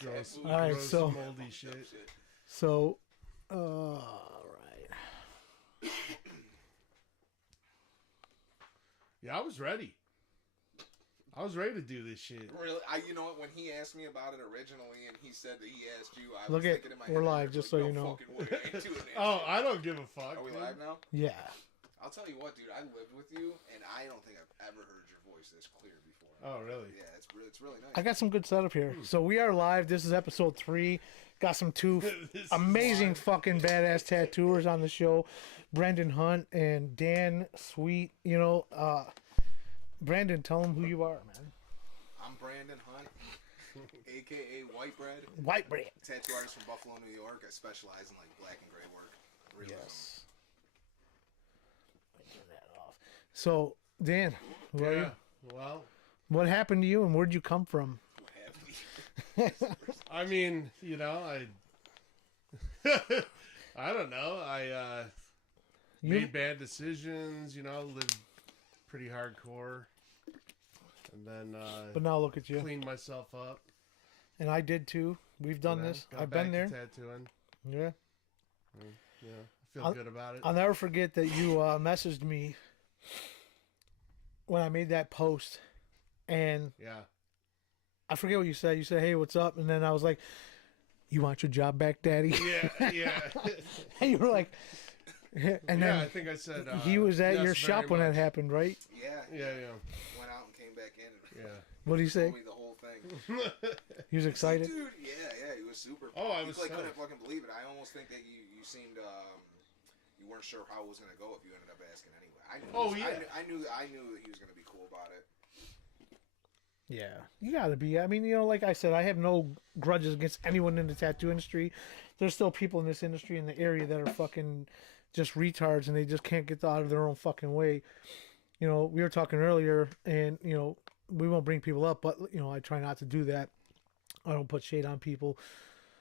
gross, All right, gross so- moldy shit. So, all right. Yeah, I was ready. I was ready to do this shit. Really, you know what? When he asked me about it originally, and he said that he asked you, I Look was at- thinking in my we're head, live, like, just so no you know. fucking way, I ain't doing that Oh, shit. I don't give a fuck. Are we dude. live now? Yeah. I'll tell you what, dude. I lived with you, and I don't think I've ever heard your voice this clear before. Oh, really? Yeah, it's really nice. I got some good setup here. So we are live. This is episode 3. Got some two This is amazing live. fucking badass tattooers on the show. Brendan Hunt and Dan Sweet. You know, Brandon, tell them who you are, man. I'm Brandon Hunt, aka White Bread, White Bread. tattoo artist from Buffalo, New York. I specialize in like black and gray work. Realism. Yes. Let me turn that off. So, Dan, who are you? Yeah. Well, What happened to you and where'd you come from? What have you? I mean, you know, I don't know. I You- made bad decisions. You know, lived pretty hardcore, and then But now look at you. cleaned myself up. And I did too. We've done you know, this. got I've been back there. to tattooing. Yeah. Yeah, I feel I'll- good about it. I'll never forget that you messaged me when I made that post. And Yeah. I forget what you said. You said, "Hey, what's up?" And then I was like, "You want your job back, Daddy?" Yeah, yeah. And you were like, and yeah, I then think I said he was at yes, your shop very when that much. happened, right? Yeah, Yeah, yeah, went out and came back in. And yeah. What did he say? told me the whole thing. He was excited. Dude, yeah, he was super. Oh, I you was like couldn't stoked. fucking believe it. I almost think that you seemed you weren't sure how it was gonna go if you ended up asking anyway. I knew. Oh, he was, yeah. I knew that he was gonna be cool about it. Yeah, you gotta be. I mean, you know, like I said, I have no grudges against anyone in the tattoo industry. There's still people in this industry in the area that are fucking just retards and they just can't get out of their own fucking way. You know, we were talking earlier, and you know, we won't bring people up, but you know, I try not to do that. I don't put shade on people,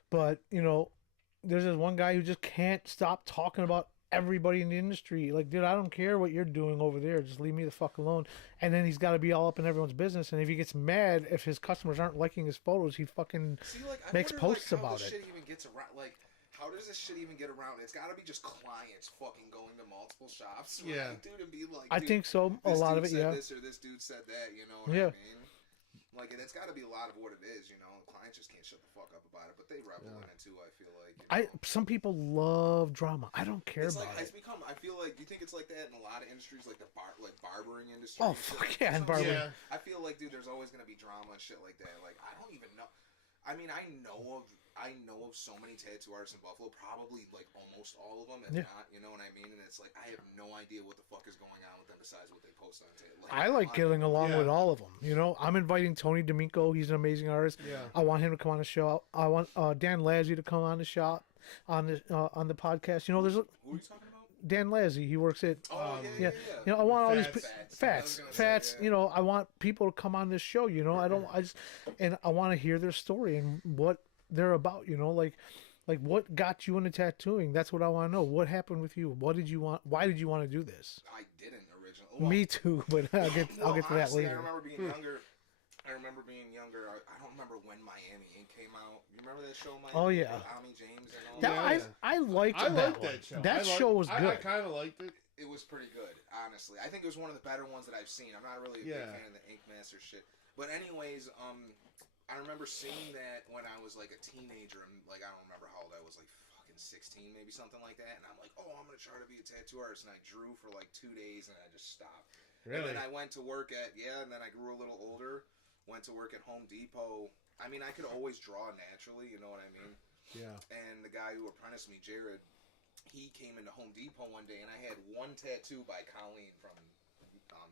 but you know, there's this one guy who just can't stop talking about everybody in the industry. Like, dude, I don't care what you're doing over there. Just leave me the fuck alone. And then he's got to be all up in everyone's business. And if he gets mad if his customers aren't liking his photos, he fucking See, like, I makes wonder, posts like, how about this it. shit even gets around. Like, how does this shit even get around? It's got to be just clients fucking going to multiple shops, right? Yeah. dude, and be like, I dude, think so. A this lot dude of it, said yeah. This or this dude said that. You know what Yeah. I mean? Like, it's got to be a lot of what it is. You know, clients just can't shut the fuck up about it, but they revel in it too. I feel like. You know? Some people love drama. I don't care It's about like it. it's become. I feel like. Do you think it's like that in a lot of industries, like the barbering industry? Oh, and shit? fuck yeah, and For some reason, barbering. I feel like, dude, there's always gonna be drama and shit like that. Like, I don't even know. I mean, I know of so many tattoo artists in Buffalo, probably like almost all of them, if Yeah. not, you know what I mean? And it's like, I have no idea what the fuck is going on with them besides what they post on tattoo. I like getting along Yeah. with all of them. You know, I'm inviting Tony D'Amico. He's an amazing artist. Yeah. I want him to come on the show. I want Dan Lazzy to come on the shop on the podcast. You know, there's Who are you talking about? Dan Lazzy. He works at. Oh, Yeah, you know, I want all these Fats. fats. I was gonna say, yeah. You know, I want people to come on this show. You know, and I want to hear their story and what they're about. You know, like what got you into tattooing? That's what I want to know. What happened with you? What did you want? Why did you want to do this? I didn't originally. Me too, but I'll get to that honestly, later. I remember being younger. I don't remember when Miami Ink came out. You remember that show, Miami? Oh, yeah. With Tommy James and all That, that. Yeah. I liked I that liked one. that show. That show was I good. kind of liked it. It was pretty good, honestly. I think it was one of the better ones that I've seen. I'm not really a big Yeah. fan of the Ink Master shit. But anyways, I remember seeing that when I was like a teenager, and like I don't remember how old I was, like fucking 16, maybe something like that. And I'm like, oh, I'm gonna try to be a tattoo artist, and I drew for like 2 days, and I just stopped. Really? And then I went to work at and then I grew a little older. Went to work at Home Depot. I mean, I could always draw naturally, you know what I mean? Yeah. And the guy who apprenticed me, Jared, he came into Home Depot one day, and I had one tattoo by Colleen from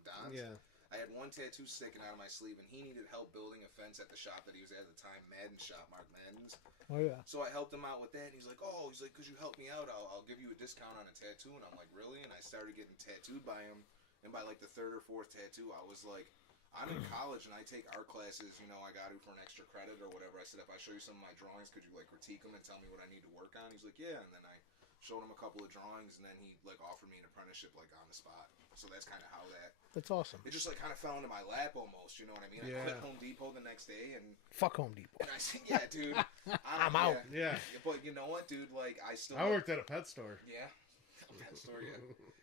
Don's. Yeah. I had one tattoo sticking out of my sleeve, and he needed help building a fence at the shop that he was at the time, Madden shop, Mark Madden's. Oh yeah. So I helped him out with that, and he's like, could you help me out? I'll give you a discount on a tattoo. And I'm like, really? And I started getting tattooed by him, and by like the third or fourth tattoo, I was like, I'm in college and I take art classes, you know, I got to for an extra credit or whatever. I said, if I show you some of my drawings, could you like critique them and tell me what I need to work on? He's like, yeah. And then I showed him a couple of drawings, and then he like offered me an apprenticeship like on the spot. So that's kind of how that. That's awesome. It just like kind of fell into my lap almost. You know what I mean? Yeah. I quit Home Depot the next day, and Fuck Home Depot. I said, "Yeah, dude, I'm out." Yeah. But you know what, dude? Like I still. I worked at a pet store. Yeah. Pet store, yeah.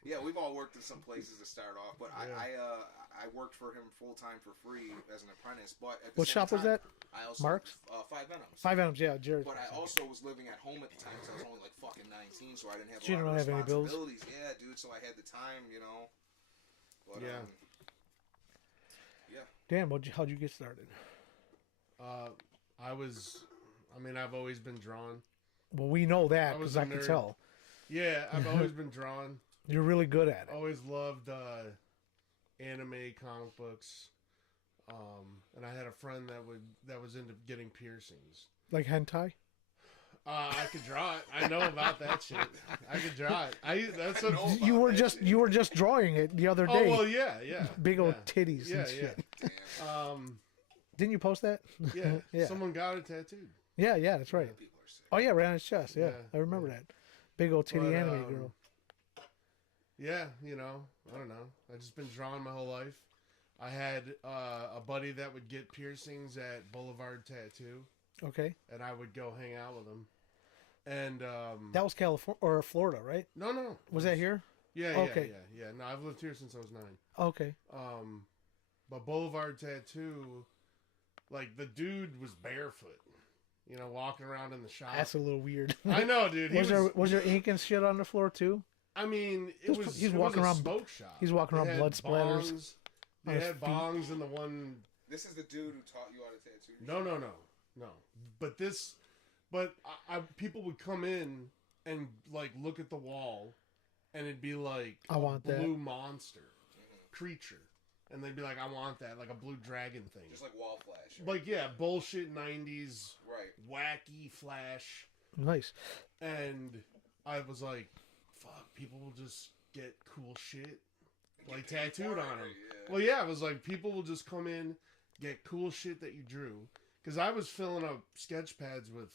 Yeah, we've all worked at some places to start off, but I worked for him full time for free as an apprentice. But at the What same shop was time, that? I also Mark's? Five Venoms. Five Venoms, yeah, Jared. But I also was living at home at the time because I was only like fucking 19, so I didn't have So you a lot don't of have any bills? responsibilities. Yeah, dude. So I had the time, you know. But, Yeah. Yeah. Damn, how'd you get started? I've always been drawn. Well, we know that I was because a I can nerd. tell. Yeah, I've always been drawn. You're really good at it. Always loved anime, comic books. And I had a friend that was into getting piercings. Like hentai? I could draw it. I know about that shit. I could draw it. That's what. You were just drawing it the other Oh day. well, yeah. Big old yeah. titties Yeah, and shit. Damn. Didn't you post that? Yeah. Yeah. Someone got it tattooed. Yeah, that's right. People are sick. Oh yeah, right on his chest. Yeah, Yeah, I remember yeah. that. Big old titty But, anime girl. Yeah, I don't know. I've just been drawing my whole life. I had a buddy that would get piercings at Boulevard Tattoo, Okay, and I would go hang out with him. And that was California or Florida, right? no. Was that here? Yeah, Okay. yeah. No, I've lived here since I was 9. Okay. But Boulevard Tattoo, like the dude was barefoot, walking around in the shop. That's a little weird. I know, dude. Was there ink and shit on the floor too? I mean, He's it walking was a around- smoke shop. he's walking They around had blood splatters bongs. on They his had feet. bongs in the one. This is the dude who taught you how to tattoo. No. But people would come in and like look at the wall, and it'd be like I want that. blue monster creature, and they'd be like, I want that, like a blue dragon thing. Just like wall flash. Like yeah, bullshit 90s, Right. wacky flash, Nice. and I was like, fuck, people will just get cool shit like Get paid tattooed for on it, them. yeah. Well, yeah, it was like people will just come in, get cool shit that you drew. Because I was filling up sketch pads with,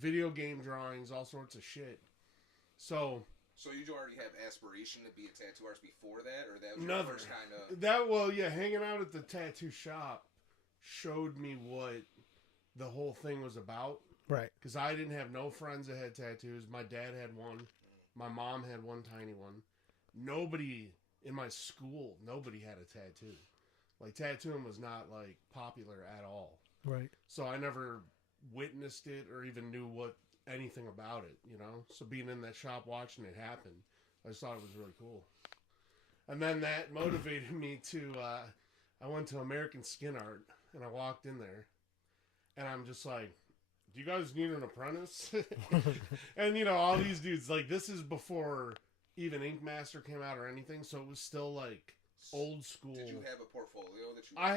video game drawings, all sorts of shit. So So you already have aspiration to be a tattoo artist before that, or that was your Never. first kind of... hanging out at the tattoo shop showed me what the whole thing was about. Right. Because I didn't have no friends that had tattoos. My dad had one. My mom had one tiny one. Nobody in my school, nobody had a tattoo. Like, tattooing was not, like, popular at all. Right. So I never witnessed it or even knew anything about it, So being in that shop watching it happen, I just thought it was really cool. And then that motivated me to, I went to American Skin Art, and I walked in there, and I'm just like, do you guys need an apprentice? And, all these dudes, like, this is before even Ink Master came out or anything, so it was still, like, old school. Did you have a portfolio that you... I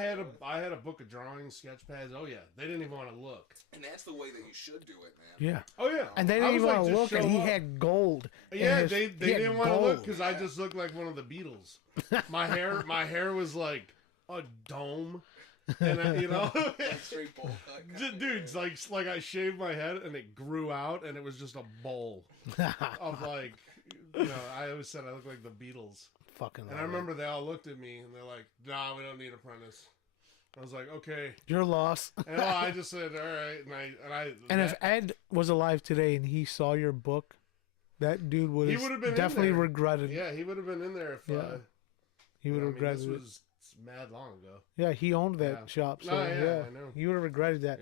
had a book of drawings, sketch pads. Oh yeah, they didn't even want to look. And that's the way that you should do it, man. Yeah. Oh yeah, And they I didn't was even like, want to just look, and show he up. had gold. in Yeah, his- they he had didn't want to look gold. because I just looked like one of the Beatles. My hair was like a dome, and Like straight bowl cut. kinda, dudes, yeah. like I shaved my head and it grew out, and it was just a bowl of like, I always said I look like the Beatles. Fucking. And I love it. remember they all looked at me and they're like, "Nah, we don't need apprentice." I was like, "Okay." Your loss. And I just said, "All right," And if Ed was alive today and he saw your book, that dude would He would have been in definitely there. regretted. yeah, he would have been in there if Yeah. He would have regretted this it. was mad long ago. Yeah, he owned that Yeah. shop, so No, yeah, yeah, I know. he would have regretted that.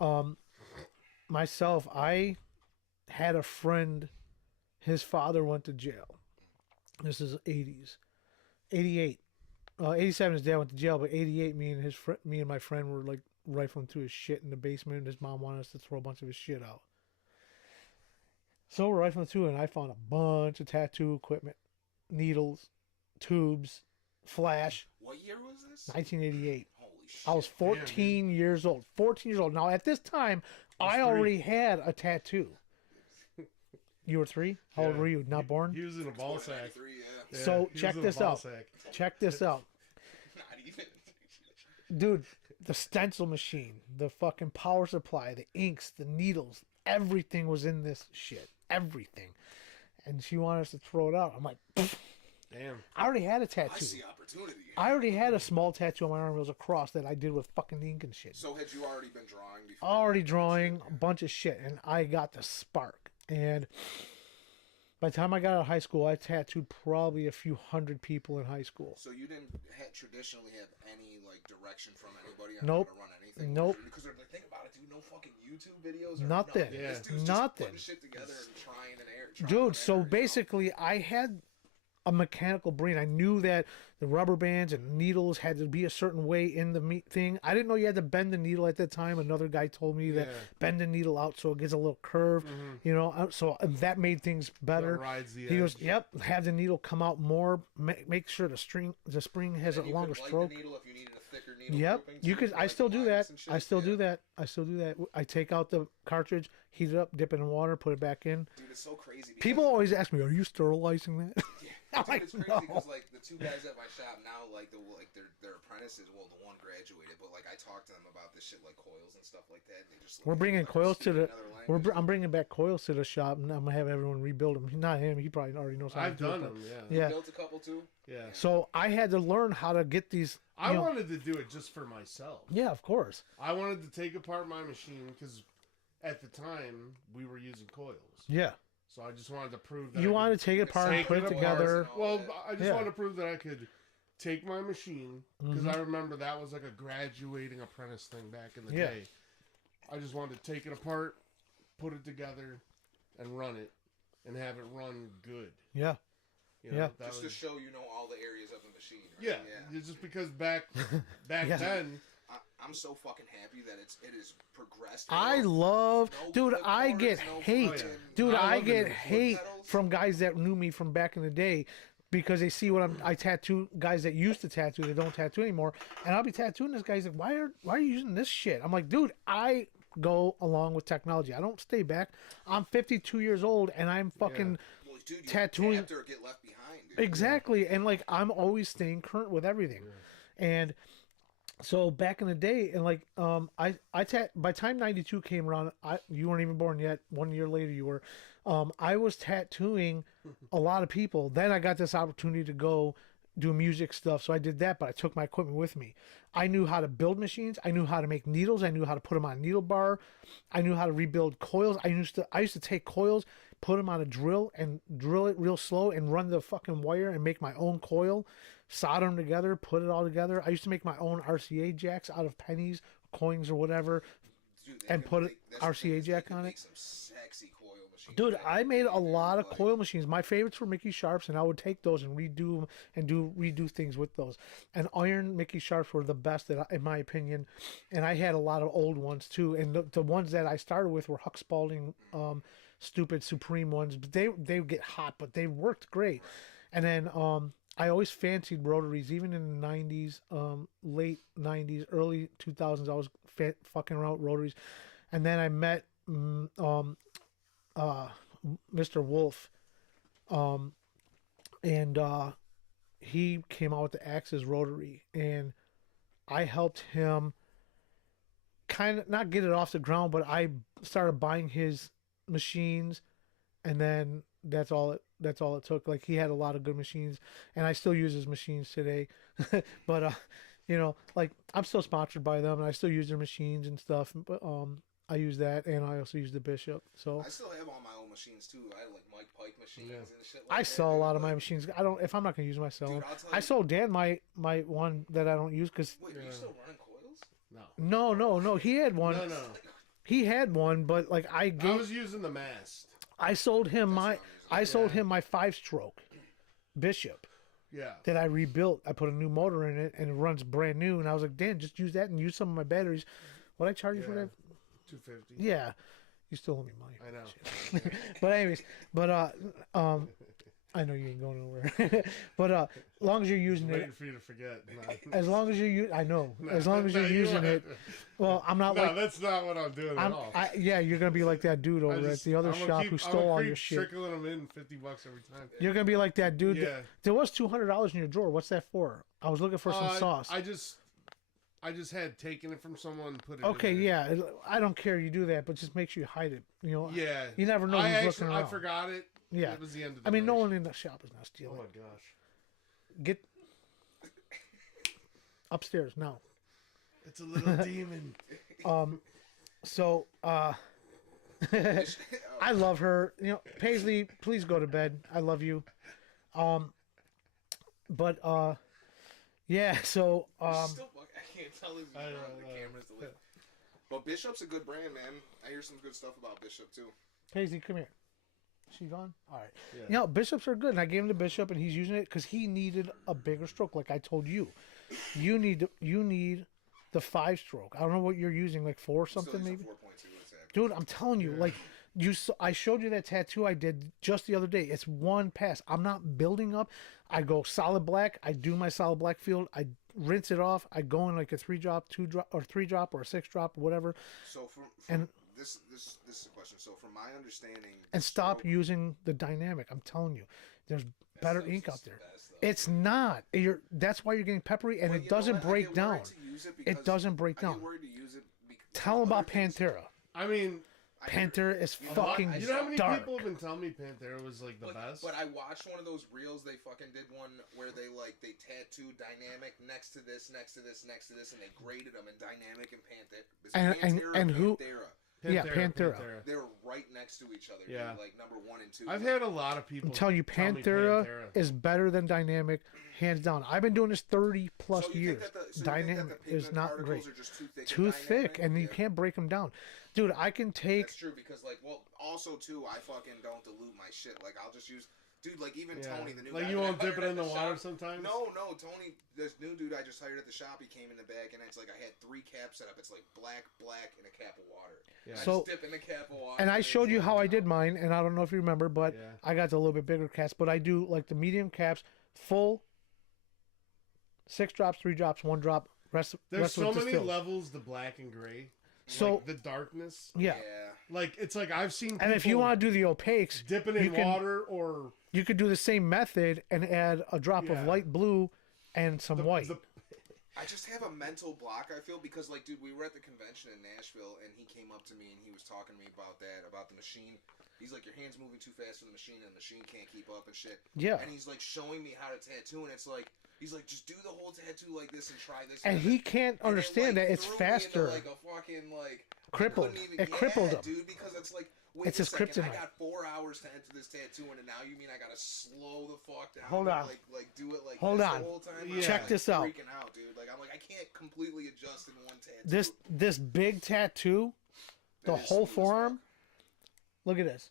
Yeah. Myself, I had a friend. His father went to jail. This is 80s, 88, 87. His dad went to jail, but 88, me and my friend were like rifling through his shit in the basement, and his mom wanted us to throw a bunch of his shit out. So we're rifling through, and I found a bunch of tattoo equipment, needles, tubes, flash. What year was this? 1988. Holy shit. I was 14 years old. 14 years old. Now, at this time, I three. already had a tattoo. You were 3? How old Yeah. were you? Not born? He was in a ball sack. 93, yeah. Yeah, So, he was check in a this ball out. sack. Check this out. Not even. Dude, the stencil machine, the fucking power supply, the inks, the needles, everything was in this shit. everything. And she wanted us to throw it out. I'm like, Damn. I already had a I tattoo. see opportunity. I already had a small tattoo on my arm. It was a cross that I did with fucking ink and shit. So had you already been drawing before? Already drawing a bunch of shit, and I got the spark. And by the time I got out of high school, I tattooed probably a few hundred people in high school. So you didn't traditionally have any like direction from anybody on Nope. how to run anything? Nope. Because they're like, think about it, dude. No fucking YouTube videos. Or Nothing. Yeah. This dude's Nothing. Just putting shit together and trying and error. Dude, so basically, I had a mechanical brain. I knew that the rubber bands and needles had to be a certain way in the meat thing. I didn't know you had to bend the needle at that time. Another guy told me that bend the needle out so it gets a little curve, you know. So that made things better. Rides the He edge. goes, "Yep, have the needle come out more. Make sure the spring has a longer stroke." The needle if you needed a thicker needle. Yep, grouping, you so could. could, I like, still do line that. this and shit. I still do Yeah. that. I still do that. I take out the cartridge, heat it up, dip it in water, put it back in. Dude, it's so crazy. Because, People always ask me, "Are you sterilizing that?" yeah, I'm dude, like, it's crazy "No." because like the two guys at my shop now, like they're apprentices. Well, the one graduated, but like I talked to them about this shit, like coils and stuff like that. And they just We're look at bringing me like I'm coils to speaking the. another language. I'm bringing back coils to the shop, and I'm gonna have everyone rebuild them. Not him. He probably already knows how I've to do done it. them, yeah. Yeah. You built a couple too. Yeah. So I had to learn how to get these. I you know- wanted to do it just for myself. Yeah, of course. I wanted to take apart my machine because at the time we were using coils. Yeah. So I just wanted to prove that You I want could to take it apart and take put it it apart. together. Well, I just Yeah. wanted to prove that I could take my machine because Mhm. I remember that was like a graduating apprentice thing back in the Yeah. day. I just wanted to take it apart, put it together, and run it, and have it run good. Yeah. You know, Yeah. that Just was, to show you know all the areas of the machine. Right? yeah, Yeah. it's just because back Yeah. then. I'm so fucking happy that it is progressed. I love, No dude. clip I bars, get no hate, fucking- dude. I I love get the hate pedals. from guys that knew me from back in the day because they see what I tattoo guys that used to tattoo that don't tattoo anymore, and I'll be tattooing this guy's like, why are you using this shit? I'm like, dude, I go along with technology. I don't stay back. I'm 52 years old and I'm fucking Well, dude, you tattooing- tapped or get left behind. Dude. exactly, and like I'm always staying current with everything, and. So back in the day, and like by time 92 came around, you weren't even born yet. 1 year later, you were. I was tattooing a lot of people. Then I got this opportunity to go do music stuff, so I did that. But I took my equipment with me. I knew how to build machines. I knew how to make needles. I knew how to put them on a needle bar. I knew how to rebuild coils. I used to take coils, put them on a drill, and drill it real slow, and run the fucking wire and make my own coil. Solder them together, put it all together. I used to make my own RCA jacks out of pennies, coins, or whatever, Dude, and put it that's the thing, RCA is they jack can on make it. some sexy coil machines. Dude, back I in the made day, a dude, lot of like- coil machines. My favorites were Mickey Sharps, and I would take those and redo them and redo things with those. And iron Mickey Sharps were the best, in my opinion. And I had a lot of old ones too. And the ones that I started with were Huck Spalding, stupid Supreme ones. But they would get hot, but they worked great. And then I always fancied rotaries, even in the 90s, late 90s, early 2000s. I was fucking around with rotaries. And then I met Mr. Wolf, and he came out with the Axis rotary, and I helped him kind of not get it off the ground, but I started buying his machines, and then that's all it took. Like, he had a lot of good machines, and I still use his machines today. But like, I'm still sponsored by them, and I still use their machines and stuff. But I use that, and I also use the Bishop. So I still have all my own machines too. I have like Mike Pike machines Yeah. and shit like I that, sell a dude, lot of but- my machines. I don't, if I'm not gonna use them, I sell Dude, them. I'll tell I you- sold Dan my one that I don't use because Wait, are you Yeah. still running coils? No. no, he had one. No. He had one, but like I was using the mast. I sold him That's my, what I'm I using. sold Yeah. him my 5-stroke Bishop Yeah. that I rebuilt. I put a new motor in it, and it runs brand new. And I was like, Dan, just use that and use some of my batteries. What I charge you for Yeah. that? 250. Yeah, you still owe me money. I know. Shit. But anyways, I know you ain't going nowhere. But as long as you're using it, Waiting for you to forget. No. as long as I know, No, as long as no, you're you using are. it. Well, I'm not No, like that's not what I'm doing at all. yeah, you're gonna be like that dude over at the other shop who stole all your shit. Trickling them in $50 every time. You're gonna be like that dude. Yeah. There was $200 in your drawer. What's that for? I was looking for some sauce. I just I just had taken it from someone and put it. Okay, in there. yeah. I don't care you do that, but just make sure you hide it. You know. Yeah. You never know who's looking I around. forgot it. Yeah. It was the end of the I mean, no night. one in the shop is gonna steal Oh it. my gosh. Get upstairs now. It's a little demon. So, I love her. You know, Paisley, please go to bed. I love you. But yeah. So Still, I can't tell if I know, the cameras to live. But Bishop's a good brand, man. I hear some good stuff about Bishop too. Paisley, come here. She gone? All right. Yeah. You know, Bishops are good, and I gave him the Bishop, and he's using it because he needed a bigger stroke. Like I told you, you need the 5-stroke. I don't know what you're using, like 4 or something maybe. 4.2 exactly. Dude, I'm telling you, like I showed you that tattoo I did just the other day. It's one pass. I'm not building up. I go solid black. I do my solid black field. I rinse it off. I go in like a 3-drop, 2-drop, or 3-drop, or a 6-drop, whatever. So from And this is a question. So from my understanding, and stop stroke- using the dynamic. I'm telling you, there's better stuff's ink just out there. the best, though. It's not. That's why you're getting peppery, and But it you know doesn't what? I break get down. worried to use it because doesn't break I get down. worried to use it because Tell them about other things- Pantera. I mean, I hear- Pantera is You know fucking what? you know how many dark. people have been telling me Pantera was like the best? But I watched one of those reels. They fucking did one where they tattooed dynamic next to this, next to this, next to this, and they graded them in dynamic and Pantera. And who- Pantera. Yeah, Pantera. They were right next to each other. Yeah. Dude, like number 1 and 2. I've had a lot of people. I'm telling you, tell me Pantera is better than dynamic, hands down. I've been doing this 30 plus So you years. think that the Dynamic is pigment not particles great. are just too thick. Too thick, and you Yeah. can't break them down. Dude, I can take. That's true because also too, I fucking don't dilute my shit. Like I'll just use, dude. Like even Yeah. Tony, the new Like guy you that I won't dip hired it at in the water shop- sometimes. No, Tony, this new dude I just hired at the shop. He came in the bag and it's like I had 3 caps set up. It's like black, and a cap of water. Yeah. And I So- just dip in the cap of water. And I it's showed you like, how I did mine, and I don't know if you remember, but Yeah. I got the little bit bigger caps. But I do like the medium caps, full 6 drops, 3 drops, 1 drop. Rest There's so of it many distilled. levels to black and gray. So Like the darkness. yeah. Like it's like I've seen. People And if you want to do the opaques, dipping you in can- water or you could do the same method and add a drop Yeah. of light blue and some white. I just have a mental block, I feel, because, like, dude, we were at the convention in Nashville, and he came up to me, and he was talking to me about that, about the machine. He's like, your hand's moving too fast for the machine, and the machine can't keep up and shit. Yeah. And he's, like, showing me how to tattoo, and it's like, he's like, just do the whole tattoo like this and try this. And that. he can't And it, understand like, that it's threw me into, faster. like, a fucking, like... I Crippled. couldn't It crippled him. dude, because it's like, wait It's a his second, I kryptonite. got 4 hours to enter this tattoo, and now you mean I gotta slow the fuck down? Hold and, on. Like do it like Hold this on. the whole time? Yeah. I'm, Check like, this out. Freaking out, dude. Like I'm like, I can't completely adjust in one tattoo. This big tattoo, the That is whole smooth as forearm. fuck. Look at this.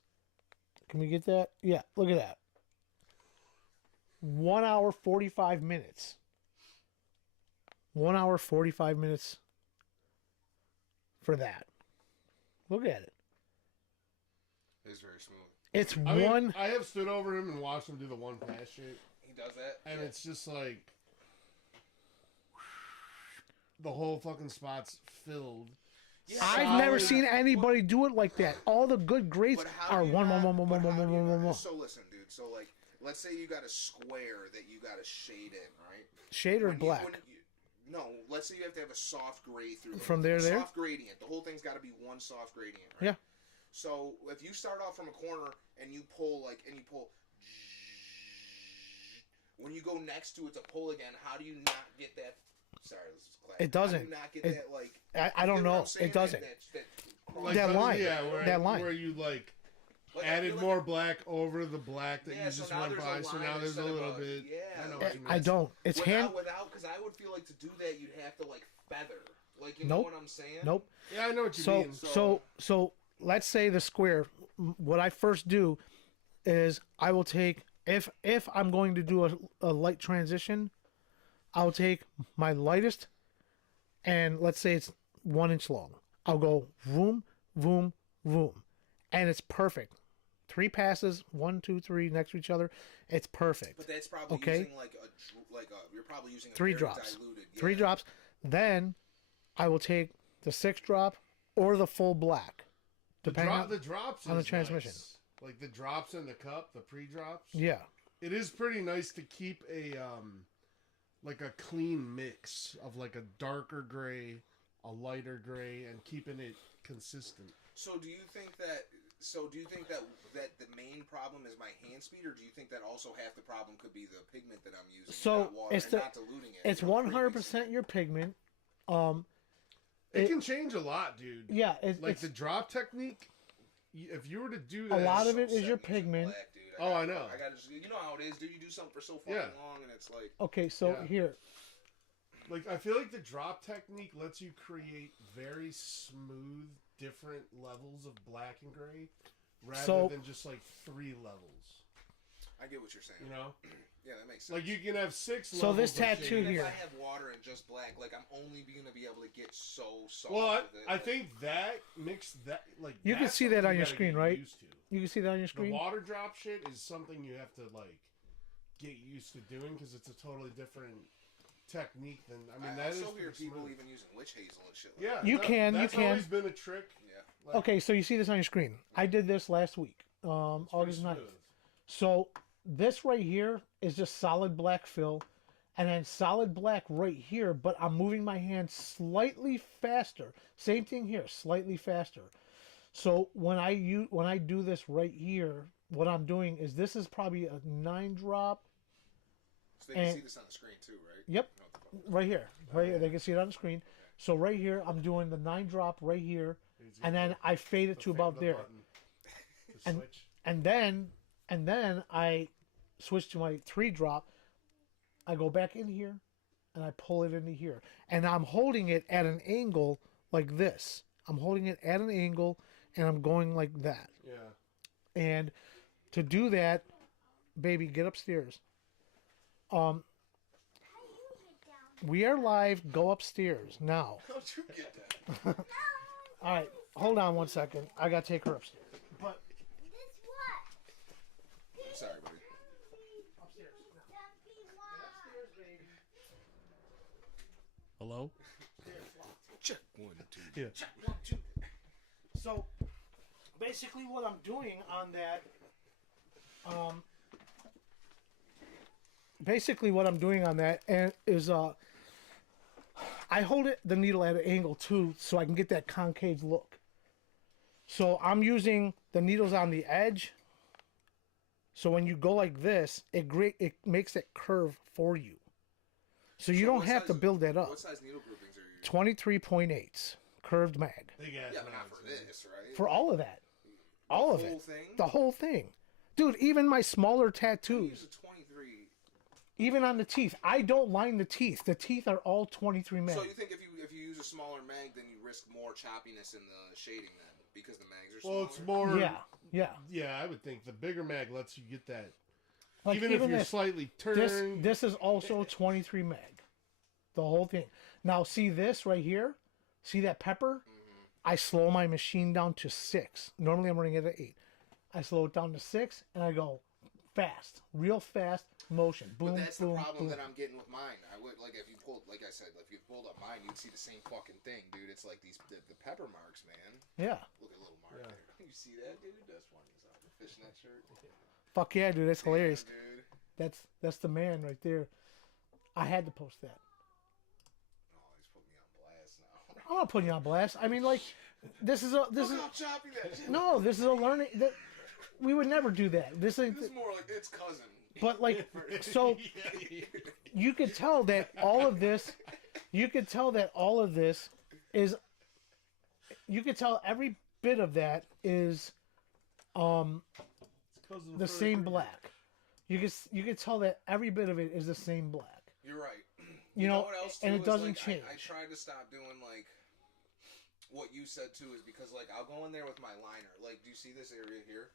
Can we get that? Yeah, look at that. 1 hour 45 minutes. 1 hour 45 minutes for that. Look at it. It's very smooth. It's I mean, one. I have stood over him and watched him do the one pass shape, He does that, and yeah. it's just like the whole fucking spot's filled. Yeah, I've never solid. seen anybody do it like that. All the good grades But how are do you one, not- one, one, but one, how one, do one, you one, not- one, one. So listen, dude. So like, let's say you got a square that you got to shade in, right? Shade or When you- black? when you- no, let's say you have to have a soft gray through the From whole there thing. to there? Soft gradient. The whole thing's got to be one soft gradient, right? Yeah. So if you start off from a corner and you pull when you go next to it to pull again, how do you not get that? Sorry, this is class. It doesn't. How do you not get It- that like? I don't you get what know. I'm saying? It doesn't. Like That line. Yeah, That line. where you like like, I added feel more black over the black that Yeah, you so just now went there's a by. So line now there's a instead of little a- bit. yeah. I know I- what you mean. I don't. It's hand. without because I would feel like to do that you'd have to like feather, like you Nope. know what I'm saying? Nope. Yeah, I know what you So mean. so let's say the square. What I first do is I will take if I'm going to do a light transition, I'll take my lightest, and let's say it's 1 inch long. I'll go voom voom voom, and it's perfect. 3 passes, 1, 2, 3 next to each other. It's perfect. But that's probably Okay. using like a you're probably using a 3 very drops. diluted, yeah. 3 drops. Then I will take the 6 drop or the full black, the, depending on the drops on the is transmission. nice. Like the drops in the cup, the pre-drops. yeah. It is pretty nice to keep a like a clean mix of like a darker gray, a lighter gray, and keeping it consistent. So do you think that? So do you think that the main problem is my hand speed, or do you think that also half the problem could be the pigment that I'm using? So not water, it's and not diluting it. it's 100% your pigment. It can change a lot, dude. Yeah, like the drop technique. If you were to do that, a lot of it is your pigment. Black, I know. I gotta just, you know how it is, dude. You do something for so fucking long, and it's like. Okay, so here. Like I feel like the drop technique lets you create very smooth, different levels of black and gray, rather than just like 3 levels. I get what you're saying. You know. Yeah, that makes sense. Like you can have 6 levels. So this tattoo here. If I have water and just black, like I'm only gonna be able to get so soft. Well, I think that like you can see that on your screen, right? You can see that on your screen. The water drop shit is something you have to like get used to doing because it's a totally different technique than I still hear people even using witch hazel and shit. Like you can. That's always been a trick. Yeah. Like, okay, so you see this on your screen. I did this last week, August 9th. So this right here is just solid black fill, and then solid black right here. But I'm moving my hand slightly faster. Same thing here, slightly faster. So when I do this right here, what I'm doing is this is probably a 9 drop. So they can see this on the screen too, right? Yep, right here. Right here. They can see it on the screen. So right here, I'm doing the 9 drop right here, and then I fade it to about there. And then I switch to my 3 drop. I go back in here, and I pull it into here, and I'm holding it at an angle like this. I'm holding it at an angle, and I'm going like that. Yeah. And to do that, baby, get upstairs. We are live. Go upstairs now. Don't you get that? All right, hold on 1 second. I gotta take her upstairs. But I'm sorry, buddy. upstairs. Upstairs, baby. Hello. Check 1, 2. Yeah. Check 1, 2. So basically, what I'm doing on that, is I hold the needle at an angle too, so I can get that concave look. So I'm using the needles on the edge. So when you go like this, it makes that curve for you. So you don't have to build that up. What size needle groupings are you using? 23.8s curved mag. Big ass Yeah, but not for this, right? For all of that. All of it. The whole thing? The whole thing. Dude, even my smaller You tattoos, use a 23. even on the teeth, I don't line the teeth. The teeth are all 23 mag. So you think if you use a smaller mag, then you risk more choppiness in the shading then? Because the mags are smaller? Well, it's more. Yeah. Yeah, I would think the bigger mag lets you get that. Like even if you're this, slightly turned. This is also 23 meg. The whole thing. Now, see this right here? See that pepper? I slow my machine down to 6. Normally, I'm running it at 8. I slow it down to 6, and I go fast, real fast motion. Boom, but that's boom, the problem boom. that I'm getting with mine. I would like if you pulled, like I said, if you pulled up mine, you'd see the same fucking thing, dude. It's like the pepper marks, man. Yeah. Look at little mark there. You see that, dude? That's funny as hell. The fishnet shirt. Fuck yeah, dude. That's hilarious. Dude. That's the man right there. I had to post that. Oh, he's putting me on blast now. I'm not putting you on blast. I mean, like, this is Look how choppy that shit. no, this is a learning that we would never do that. This is more like its cousin. but like so you could tell that all of this is you could tell every bit of that is the same black. You could tell that every bit of it is the same black. You're right. You know, what else and too it is, doesn't like, change. I tried to stop doing like what you said too is because like I'll go in there with my liner. Like, do you see this area here?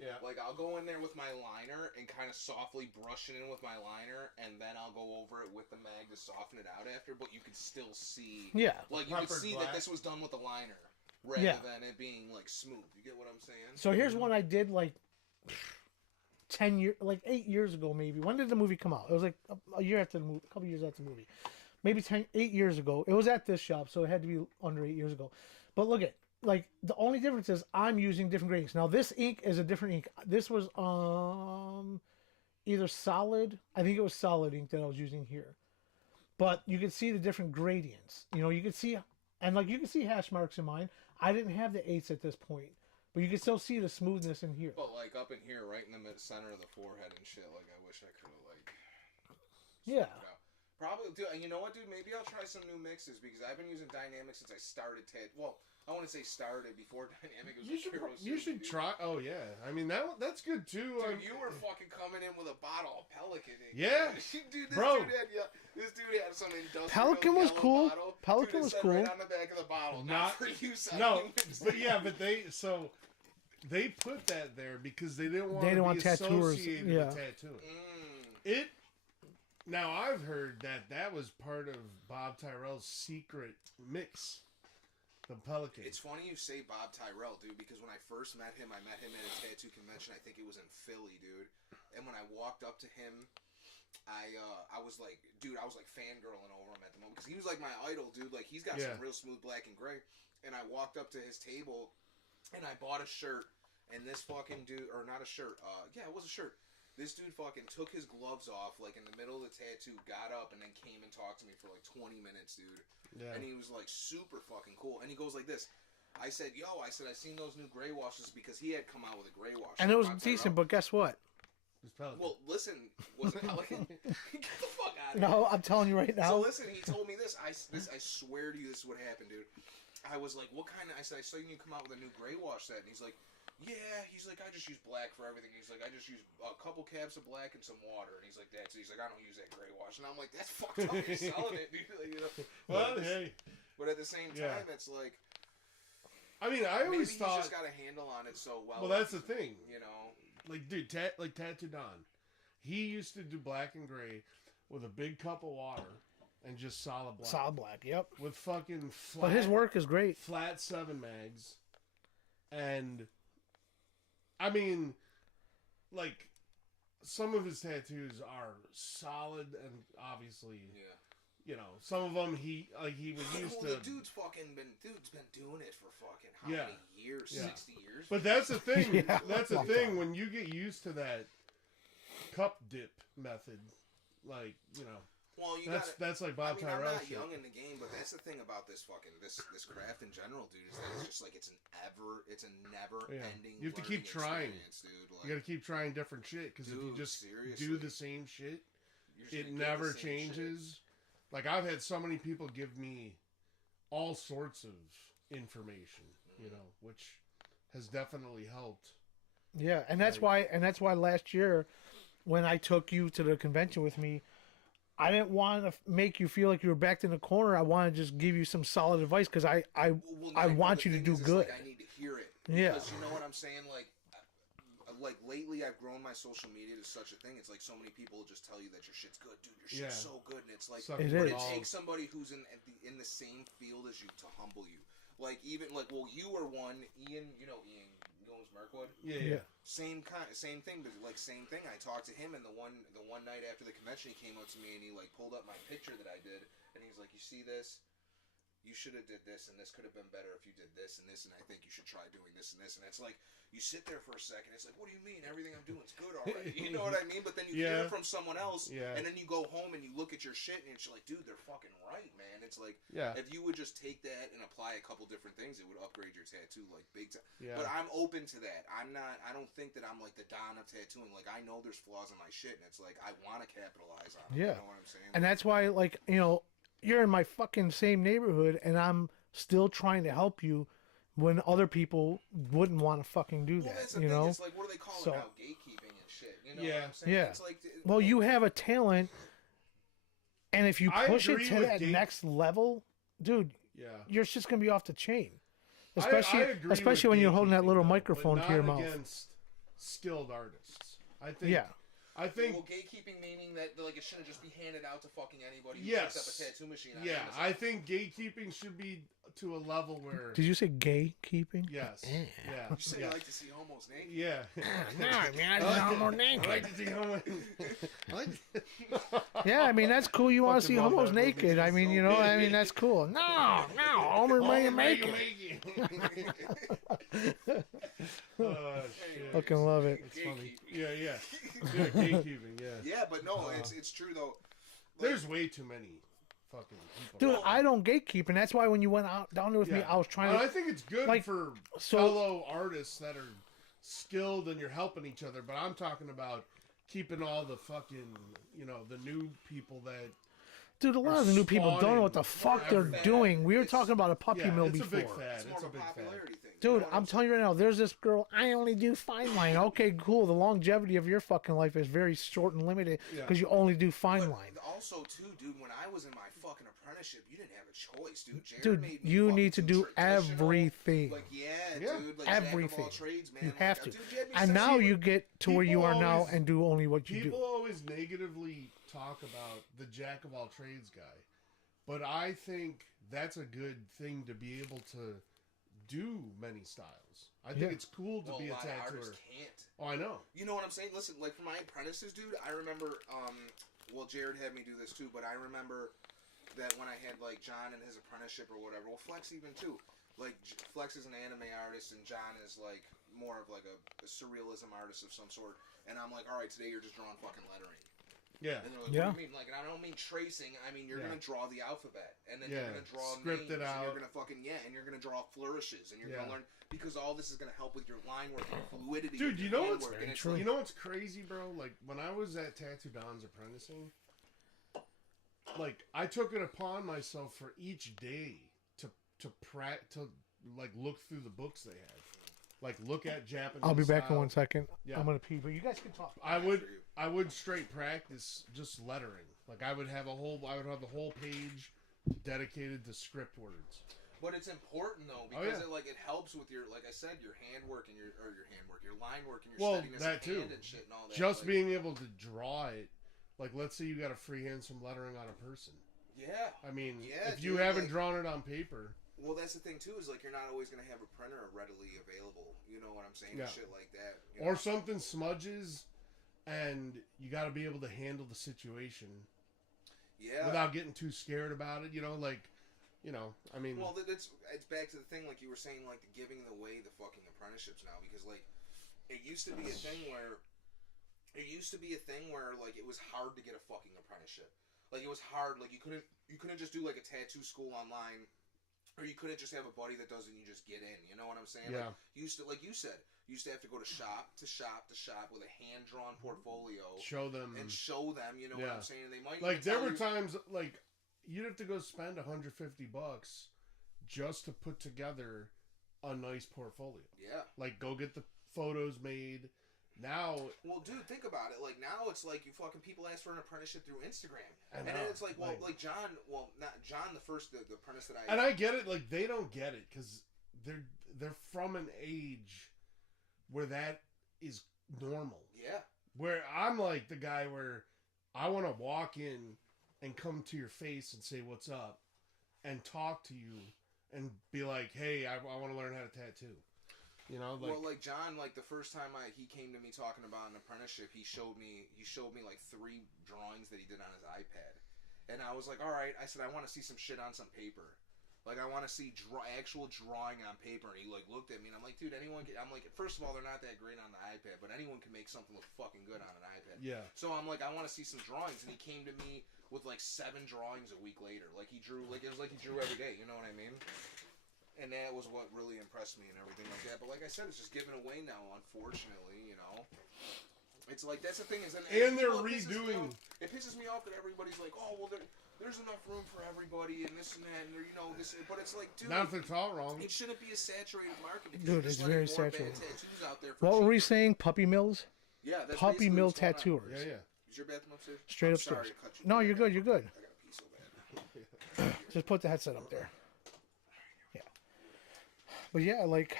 Yeah. Like I'll go in there with my liner and kind of softly brush it in with my liner, and then I'll go over it with the mag to soften it out after. But you could still see, Yeah. like you could see that this was done with a liner rather than it being like smooth. You get what I'm saying? So here's one I did like 10 years, like 8 years ago, maybe. When did the movie come out? It was like a year after the movie, a couple years after the movie. Maybe 8 years ago. It was at this shop, so it had to be under 8 years ago. But look at, like, the only difference is I'm using different grades. Now, this ink is a different ink. This was either solid, I think it was solid ink that I was using here. but you can see the different gradients. You know, you can see, and like you can see hash marks in mine. I didn't have the 8s at this point, but you can still see the smoothness in here. But like up in here, right in the center of the forehead and shit. Like I wish I could have like. Yeah. Probably, dude. You know what, dude? Maybe I'll try some new mixes because I've been using Dynamic since I started. Well, I want to say started before Dynamic. It was You should try. Oh yeah, I mean that's good too. Dude, you were fucking coming in with a bottle of Pelican. Yeah, dude, bro. This dude had some industrial Pelican was cool. Bottle. Pelican was cool. Right on the back of the bottle. Not for you, son. No, but they put that there because they didn't want to be associated with tattooing. Now I've heard that was part of Bob Tyrell's secret mix, the Pelican. It's funny you say Bob Tyrell, dude, because when I first met him at a tattoo convention. I think it was in Philly, dude. And when I walked up to him, I was like, dude, I was like fangirling over him at the moment because he was like my idol, dude. Like he's got some real smooth black and gray. And I walked up to his table, and I bought a shirt. And this fucking dude, or not a shirt, it was a shirt. This dude fucking took his gloves off, like, in the middle of the tattoo, got up, and then came and talked to me for, like, 20 minutes, dude. Yeah. And he was, like, super fucking cool. And he goes like this. I said, I seen those new gray washes because he had come out with a gray wash. And it was decent, but guess what? It was Pelican. Well, listen, was it Pelican? Get the fuck out of here. No, I'm telling you right now. So, listen, he told me this. I swear to you, this is what happened, dude. I was like, what kind of... I said, I saw you come out with a new gray wash set. And he's like... Yeah, he's like, I just use black for everything. He's like, I just use a couple cabs of black and some water. And he's like, that's it. He's like, I don't use that gray wash. And I'm like, that's fucked up. You're selling it, dude. Like, you know? Well, hey. But at the same time, it's like... I mean, I always thought... he's just got a handle on it so well. Well, that's the thing. You know? Like, dude, Tattoo Don. He used to do black and gray with a big cup of water and just solid black. Solid black, yep. With fucking flat... But his work is great. Flat 7 mags. And... I mean, like, some of his tattoos are solid, and obviously, you know, some of them he would use to. The dude's been doing it for fucking how many years? 60 years. But that's the thing. That's the thing. When you get used to that cup dip method, like, you know. Well, that's like Bob Tyrell. I'm not young in the game, but that's the thing about this fucking this craft in general, dude. Is that it's just like it's a never ending. You have to keep trying, dude. Like, you got to keep trying different shit because if you just do the same shit, it never changes. Like I've had so many people give me all sorts of information, you know, which has definitely helped. Yeah, and that's why last year when I took you to the convention with me, I didn't want to make you feel like you were backed in the corner. I want to just give you some solid advice because I want you to do good. Like, I need to hear it. Because you know what I'm saying? Like lately I've grown my social media to such a thing. It's like so many people just tell you that your shit's good. Dude, your shit's so good. And it's like, it takes somebody who's in the same field as you to humble you. Like, even, like, well, you were one, Ian, you know Ian Gomes Merkwood? Yeah. Same thing, but, like, same thing. I talked to him, and the one night after the convention, he came up to me, and he, like, pulled up my picture that I did, and he's like, you see this? You should have did this, and this could have been better if you did this and this, and I think you should try doing this and this. And it's like, you sit there for a second, it's like, what do you mean? Everything I'm doing is good already. You know what I mean? But then you hear it from someone else, and then you go home and you look at your shit, and it's like, dude, they're fucking right, man. It's like, if you would just take that and apply a couple different things, it would upgrade your tattoo, like, big time. But I'm open to that. I don't think that I'm, like, the Don of tattooing. Like, I know there's flaws in my shit, and it's like, I want to capitalize on it. You know what I'm saying? And that's why, like, you know, you're in my fucking same neighborhood, and I'm still trying to help you when other people wouldn't want to fucking do that. That's the you thing. know, it's like, what do they call it now? Gatekeeping and shit. You know what I'm saying? Yeah. It's like, well, you have a talent, and if you push it to that next level, dude, you're just gonna be off the chain. Especially when you're holding that little microphone to your mouth. Against skilled artists, I think. I think gatekeeping meaning that like it shouldn't just be handed out to fucking anybody who picks up a tattoo machine. I think gatekeeping should be to a level where. Did you say gatekeeping? Yes. You say you like to see homos naked. Yeah. No, I mean I see homo naked. I like to see homos. Yeah, I mean that's cool. You want to see homos naked? I mean, you know, I mean that's cool. No, homo naked. Fucking love it. It's funny. Yeah, gatekeeping. Yeah, but no, it's true though. There's way too many fucking keep Dude, them. I don't gatekeep, and that's why when you went out down there with me, I was trying Well, to. I think it's good like, for so- fellow artists that are skilled and you're helping each other. But I'm talking about keeping all the fucking, the new people that. Dude, a lot of the new people don't know what the fuck they're everywhere. doing. We were talking about a puppy mill it's before. a big fad. It's more It's a of a big fad. popularity thing. Dude, I'm telling you right now, there's this girl, I only do fine line. Okay, cool. The longevity of your fucking life is very short and limited because you only do fine But line. also, too, dude, when I was in my fucking apprenticeship, you didn't have a choice, dude. Jared Dude, made me you fucking need to do traditional, everything. Like, Yeah. dude, like Everything. jack of all trades, man. You Like, have to. dude, you had me And set now up- you get to where you People are now always- and do only what you People do. always negatively talk about the jack of all trades guy, but I think that's a good thing to be able to do many styles. I think it's cool to well, be a lot of tattooer. artists can't. Oh, I know. You know what I'm saying? Listen, like for my apprentices, dude, I remember. Well, Jared had me do this too, but I remember that when I had like John in his apprenticeship or whatever. Well, Flex even too. Like Flex is an anime artist, and John is like more of like a surrealism artist of some sort. And I'm like, all right, today you're just drawing fucking lettering. Yeah. And they're like, Yeah. what do you mean? Like, and I don't mean tracing. I mean, you're gonna draw the alphabet, and then you're gonna draw Script names, it out. and you're gonna fucking and you're gonna draw flourishes, and you're gonna learn because all this is gonna help with your line work and fluidity. Dude, of you your know hand what's work, and it's true. like- You know what's crazy, bro? Like when I was at Tattoo Don's apprenticing, like I took it upon myself for each day to like look through the books they had, like look at Japanese. I'll be back in style. 1 second. Yeah. I'm going to pee, but you guys can talk. I would straight practice just lettering. Like I would have the whole page dedicated to script words. But it's important though because it helps with your, like I said, your handwork and your line work and your steadiness that of too. hand and shit and all that. Just like, being able to draw it, like let's say you got to freehand some lettering on a person. Yeah. I mean, Yeah, if you dude, haven't like- drawn it on paper, Well, that's the thing too is like you're not always gonna have a printer readily available. You know what I'm saying? Yeah. And shit like that. you or know? something smudges, and you got to be able to handle the situation Yeah. without getting too scared about it. I mean, Well, it's back to the thing like you were saying, like the giving away the fucking apprenticeships now because like it used to be a thing where like it was hard to get a fucking apprenticeship. Like it was hard. Like you couldn't just do like a tattoo school online, or you couldn't just have a buddy that does it and you just get in. You know what I'm saying? Yeah. Like, you used to, like you said, you used to have to go to shop to shop to shop with a hand drawn portfolio show them. and show them. You know what I'm saying? They might Like even there tell were you- times like you'd have to go spend $150 just to put together a nice portfolio. Yeah. Like go get the photos made. Now, Well, dude, think about it. Like now, it's like you fucking people ask for an apprenticeship through Instagram, I and then know, it's like, well, like- like John, well, not John, the apprentice that I. and I get it. Like they don't get it because they're from an age where that is normal. Yeah. Where I'm like the guy where I want to walk in and come to your face and say what's up and talk to you and be like, hey, I want to learn how to tattoo. Well, like John, like the first time he came to me talking about an apprenticeship, he showed me like 3 drawings that he did on his iPad, and I was like, all right. I said I want to see some shit on some paper, like I want to see actual drawing on paper. And he like looked at me, and I'm like, dude, I'm like, first of all, they're not that great on the iPad, but anyone can make something look fucking good on an iPad. Yeah. So I'm like, I want to see some drawings, and he came to me with like 7 drawings a week later. Like he drew, like it was like he drew every day. You know what I mean? And that was what really impressed me and everything like that. But like I said, it's just given away now, unfortunately, you know. It's like, that's the thing is... And they're it pisses me redoing... off. It pisses me off that everybody's like, oh, well, there's enough room for everybody and this and that, and this... But it's like, dude... Not if they're taught wrong. It shouldn't be a saturated market. Because Dude, you're just it's letting very more saturated. bad tattoos out there for What were we cheaper. saying? Puppy mills? Yeah, that's Puppy basically mill what's going on. tattooers. Yeah, yeah. Is your bathroom upstairs? Straight I'm upstairs. sorry to cut you. No, you're good. You're good. I gotta pee so bad. Just put the headset up there. Yeah. But yeah, like,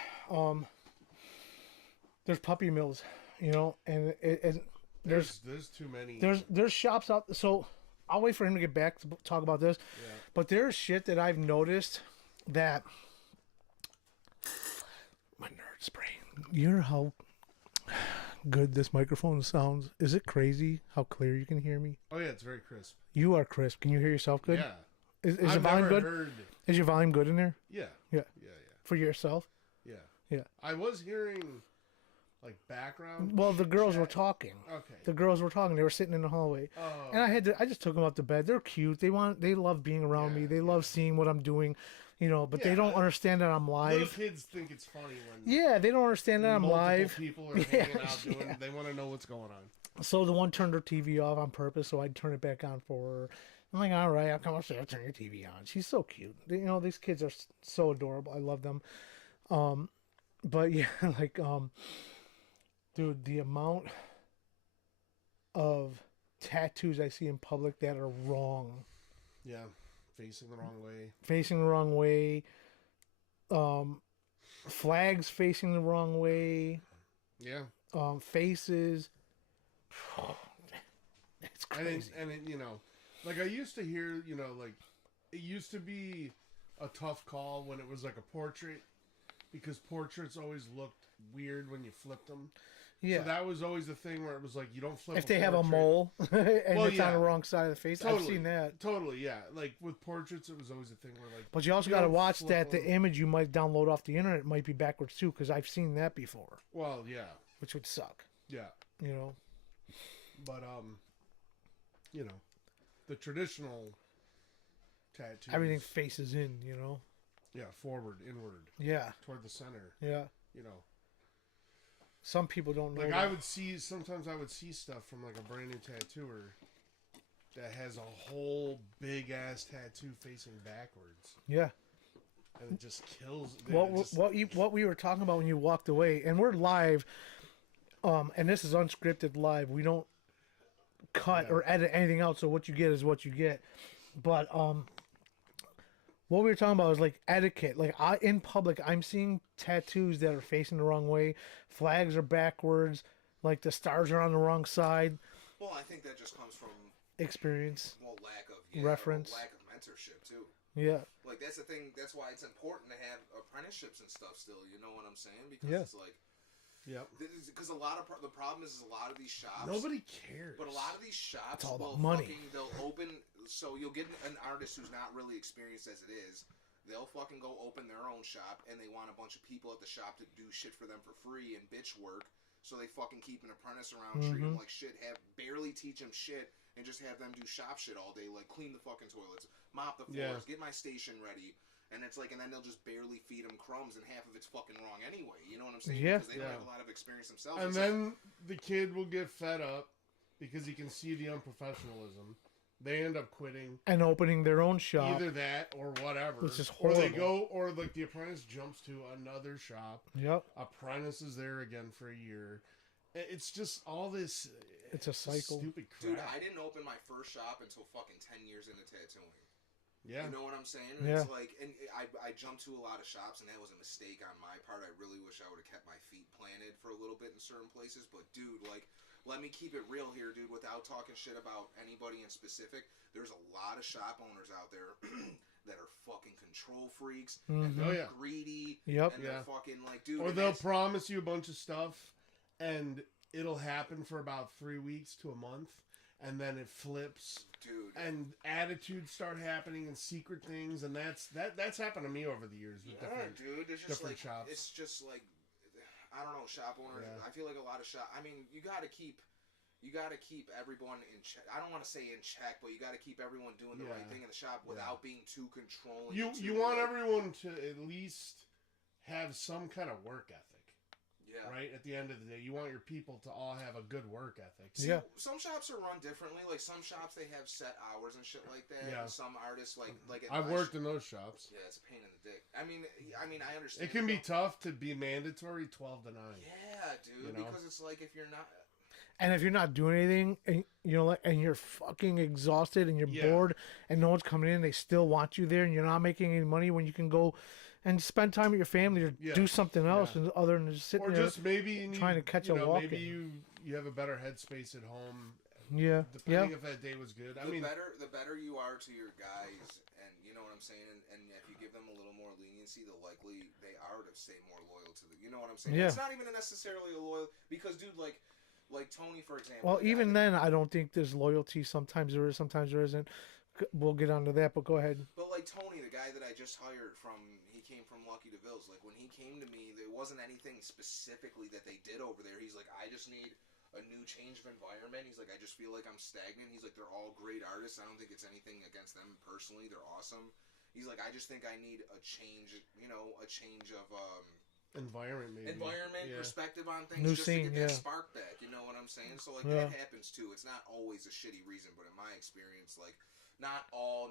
there's puppy mills, and There's too many. there's shops out. So I'll wait for him to get back to talk about this. Yeah. But there's shit that I've noticed that my nerd's brain. You know how good this microphone sounds? Is it crazy how clear you can hear me? Oh yeah, it's very crisp. You are crisp. Can you hear yourself good? Yeah. Is your I've volume never good? heard. Is your volume good in there? Yeah. Yeah. Yeah. For yourself? Yeah. Yeah. I was hearing like background? Well, the girls were chat? talking. Okay. The girls were talking. They were sitting in the hallway, Oh. and I just took them up to bed. They're cute. They love being around me. Yeah, They love seeing what I'm doing, but they Yeah, don't understand that I'm Little live. kids think it's funny when Yeah, they don't understand that I'm multiple live. people are hanging out doing. They want to know what's going on. So the one turned her TV off on purpose, so I'd turn it back on for her. I'm like, all right, I'll come upstairs, turn your TV on. She's so cute. These kids are so adorable. I love them. But yeah, like, dude, the amount of tattoos I see in public that are wrong, Yeah, facing the wrong way. facing the wrong way, flags facing the wrong way, Yeah, faces. It's crazy. and like I used to hear, like it used to be a tough call when it was like a portrait, because portraits always looked weird when you flipped them. Yeah. So that was always the thing where it was like you don't flip. If they have a mole and it's on the wrong side of the face, Totally. I've seen that. Totally, yeah. Like with portraits, it was always a thing where like. But you also got to watch that the image you might download off the internet might be backwards too, because I've seen that before. Well, yeah, which would suck. yeah. But the traditional tattoos. everything faces in. Yeah, forward, inward, Yeah. toward the center. Yeah. Some people don't know. Like that. sometimes I would see stuff from like a brand new tattooer that has a whole big ass tattoo facing backwards, Yeah. and it just kills. What we were talking about when you walked away, and we're live, and this is unscripted live. We don't cut or edit anything out, so what you get is what you get. But what we were talking about is like etiquette. Like in public, I'm seeing tattoos that are facing the wrong way. Flags are backwards. Like the stars are on the wrong side. Well, I think that just comes from experience. Lack of reference, lack of mentorship too. Yeah. Like that's the thing. That's why it's important to have apprenticeships and stuff still. You know what I'm saying? Because it's like. Yep. Because a lot of the problem is a lot of these shops. Nobody cares. But a lot of these shops all about will money. they'll open. So you'll get an artist who's not really experienced as it is. They'll fucking go open their own shop, and they want a bunch of people at the shop to do shit for them for free and bitch work. So they fucking keep an apprentice around, treat him like shit, barely teach him shit, and just have them do shop shit all day, like clean the fucking toilets, mop the floors, get my station ready. And it's like, and then they'll just barely feed them crumbs, and half of it's fucking wrong anyway. You know what I'm saying? Yeah. Because they don't have a lot of experience themselves. And It's then the kid will get fed up because he can see the unprofessionalism. They end up quitting. And opening their own shop. Either that or whatever. Which is or horrible. they go, or like the apprentice jumps to another shop. Yep. Apprentice is there again for a year. It's just all this. It's a cycle. Stupid crap. Dude, I didn't open my first shop until fucking 10 years into tattooing. Yeah. You know what I'm saying? Yeah. It's like, and I jumped to a lot of shops, and that was a mistake on my part. I really wish I would have kept my feet planted for a little bit in certain places. But dude, like, let me keep it real here, dude. Without talking shit about anybody in specific, there's a lot of shop owners out there that are fucking control freaks and they're greedy. Yep. And they're fucking like, dude. Or they'll promise you a bunch of stuff, and it'll happen for about 3 weeks to a month. And then it flips, dude, and attitudes start happening and secret things, and that's happened to me over the years with dude. It's just like shops. It's just like, I don't know, shop owners. Yeah. I feel like a lot of shop. I mean, you got to keep everyone in check. I don't want to say in check, but you got to keep everyone doing the right thing in the shop without being too controlling. You want everyone to at least have some kind of work ethic. Yeah. Right? At the end of the day, you want your people to all have a good work ethic. See, some shops are run differently. Like some shops, they have set hours and shit like that. Yeah. And some artists like I've worked in those shops. Yeah, it's a pain in the dick. I mean, I understand. It can be tough to be mandatory 12 to 9. Yeah, dude. Because it's like if you're not. And if you're not doing anything, and and you're fucking exhausted and you're bored, and no one's coming in, they still want you there, and you're not making any money when you can go and spend time with your family or do something else and other than just sitting there. Or just maybe trying to catch a walk. Maybe you have a better headspace at home. Yeah. Depending if that day was good. The better you are to your guys, and you know what I'm saying, and if you give them a little more leniency, the likely they are to stay more loyal to the. You know what I'm saying? Yeah. It's not even necessarily a loyal because, dude, like Tony, for example. Well, even then, I don't think there's loyalty. Sometimes there is, sometimes there isn't. we'll get onto that. But go ahead. But like Tony, the guy that I just hired he came from Lucky DeVille's. Like when he came to me, there wasn't anything specifically that they did over there. He's like, I just need a new change of environment. He's like, I just feel like I'm stagnant. He's like, they're all great artists. I don't think it's anything against them personally. They're awesome. He's like, I just think I need a change. A change of environment, maybe. Perspective on things, New just scene, to get that yeah. spark back. You know what I'm saying? So like Yeah. that happens too. It's not always a shitty reason, but in my experience, like not all,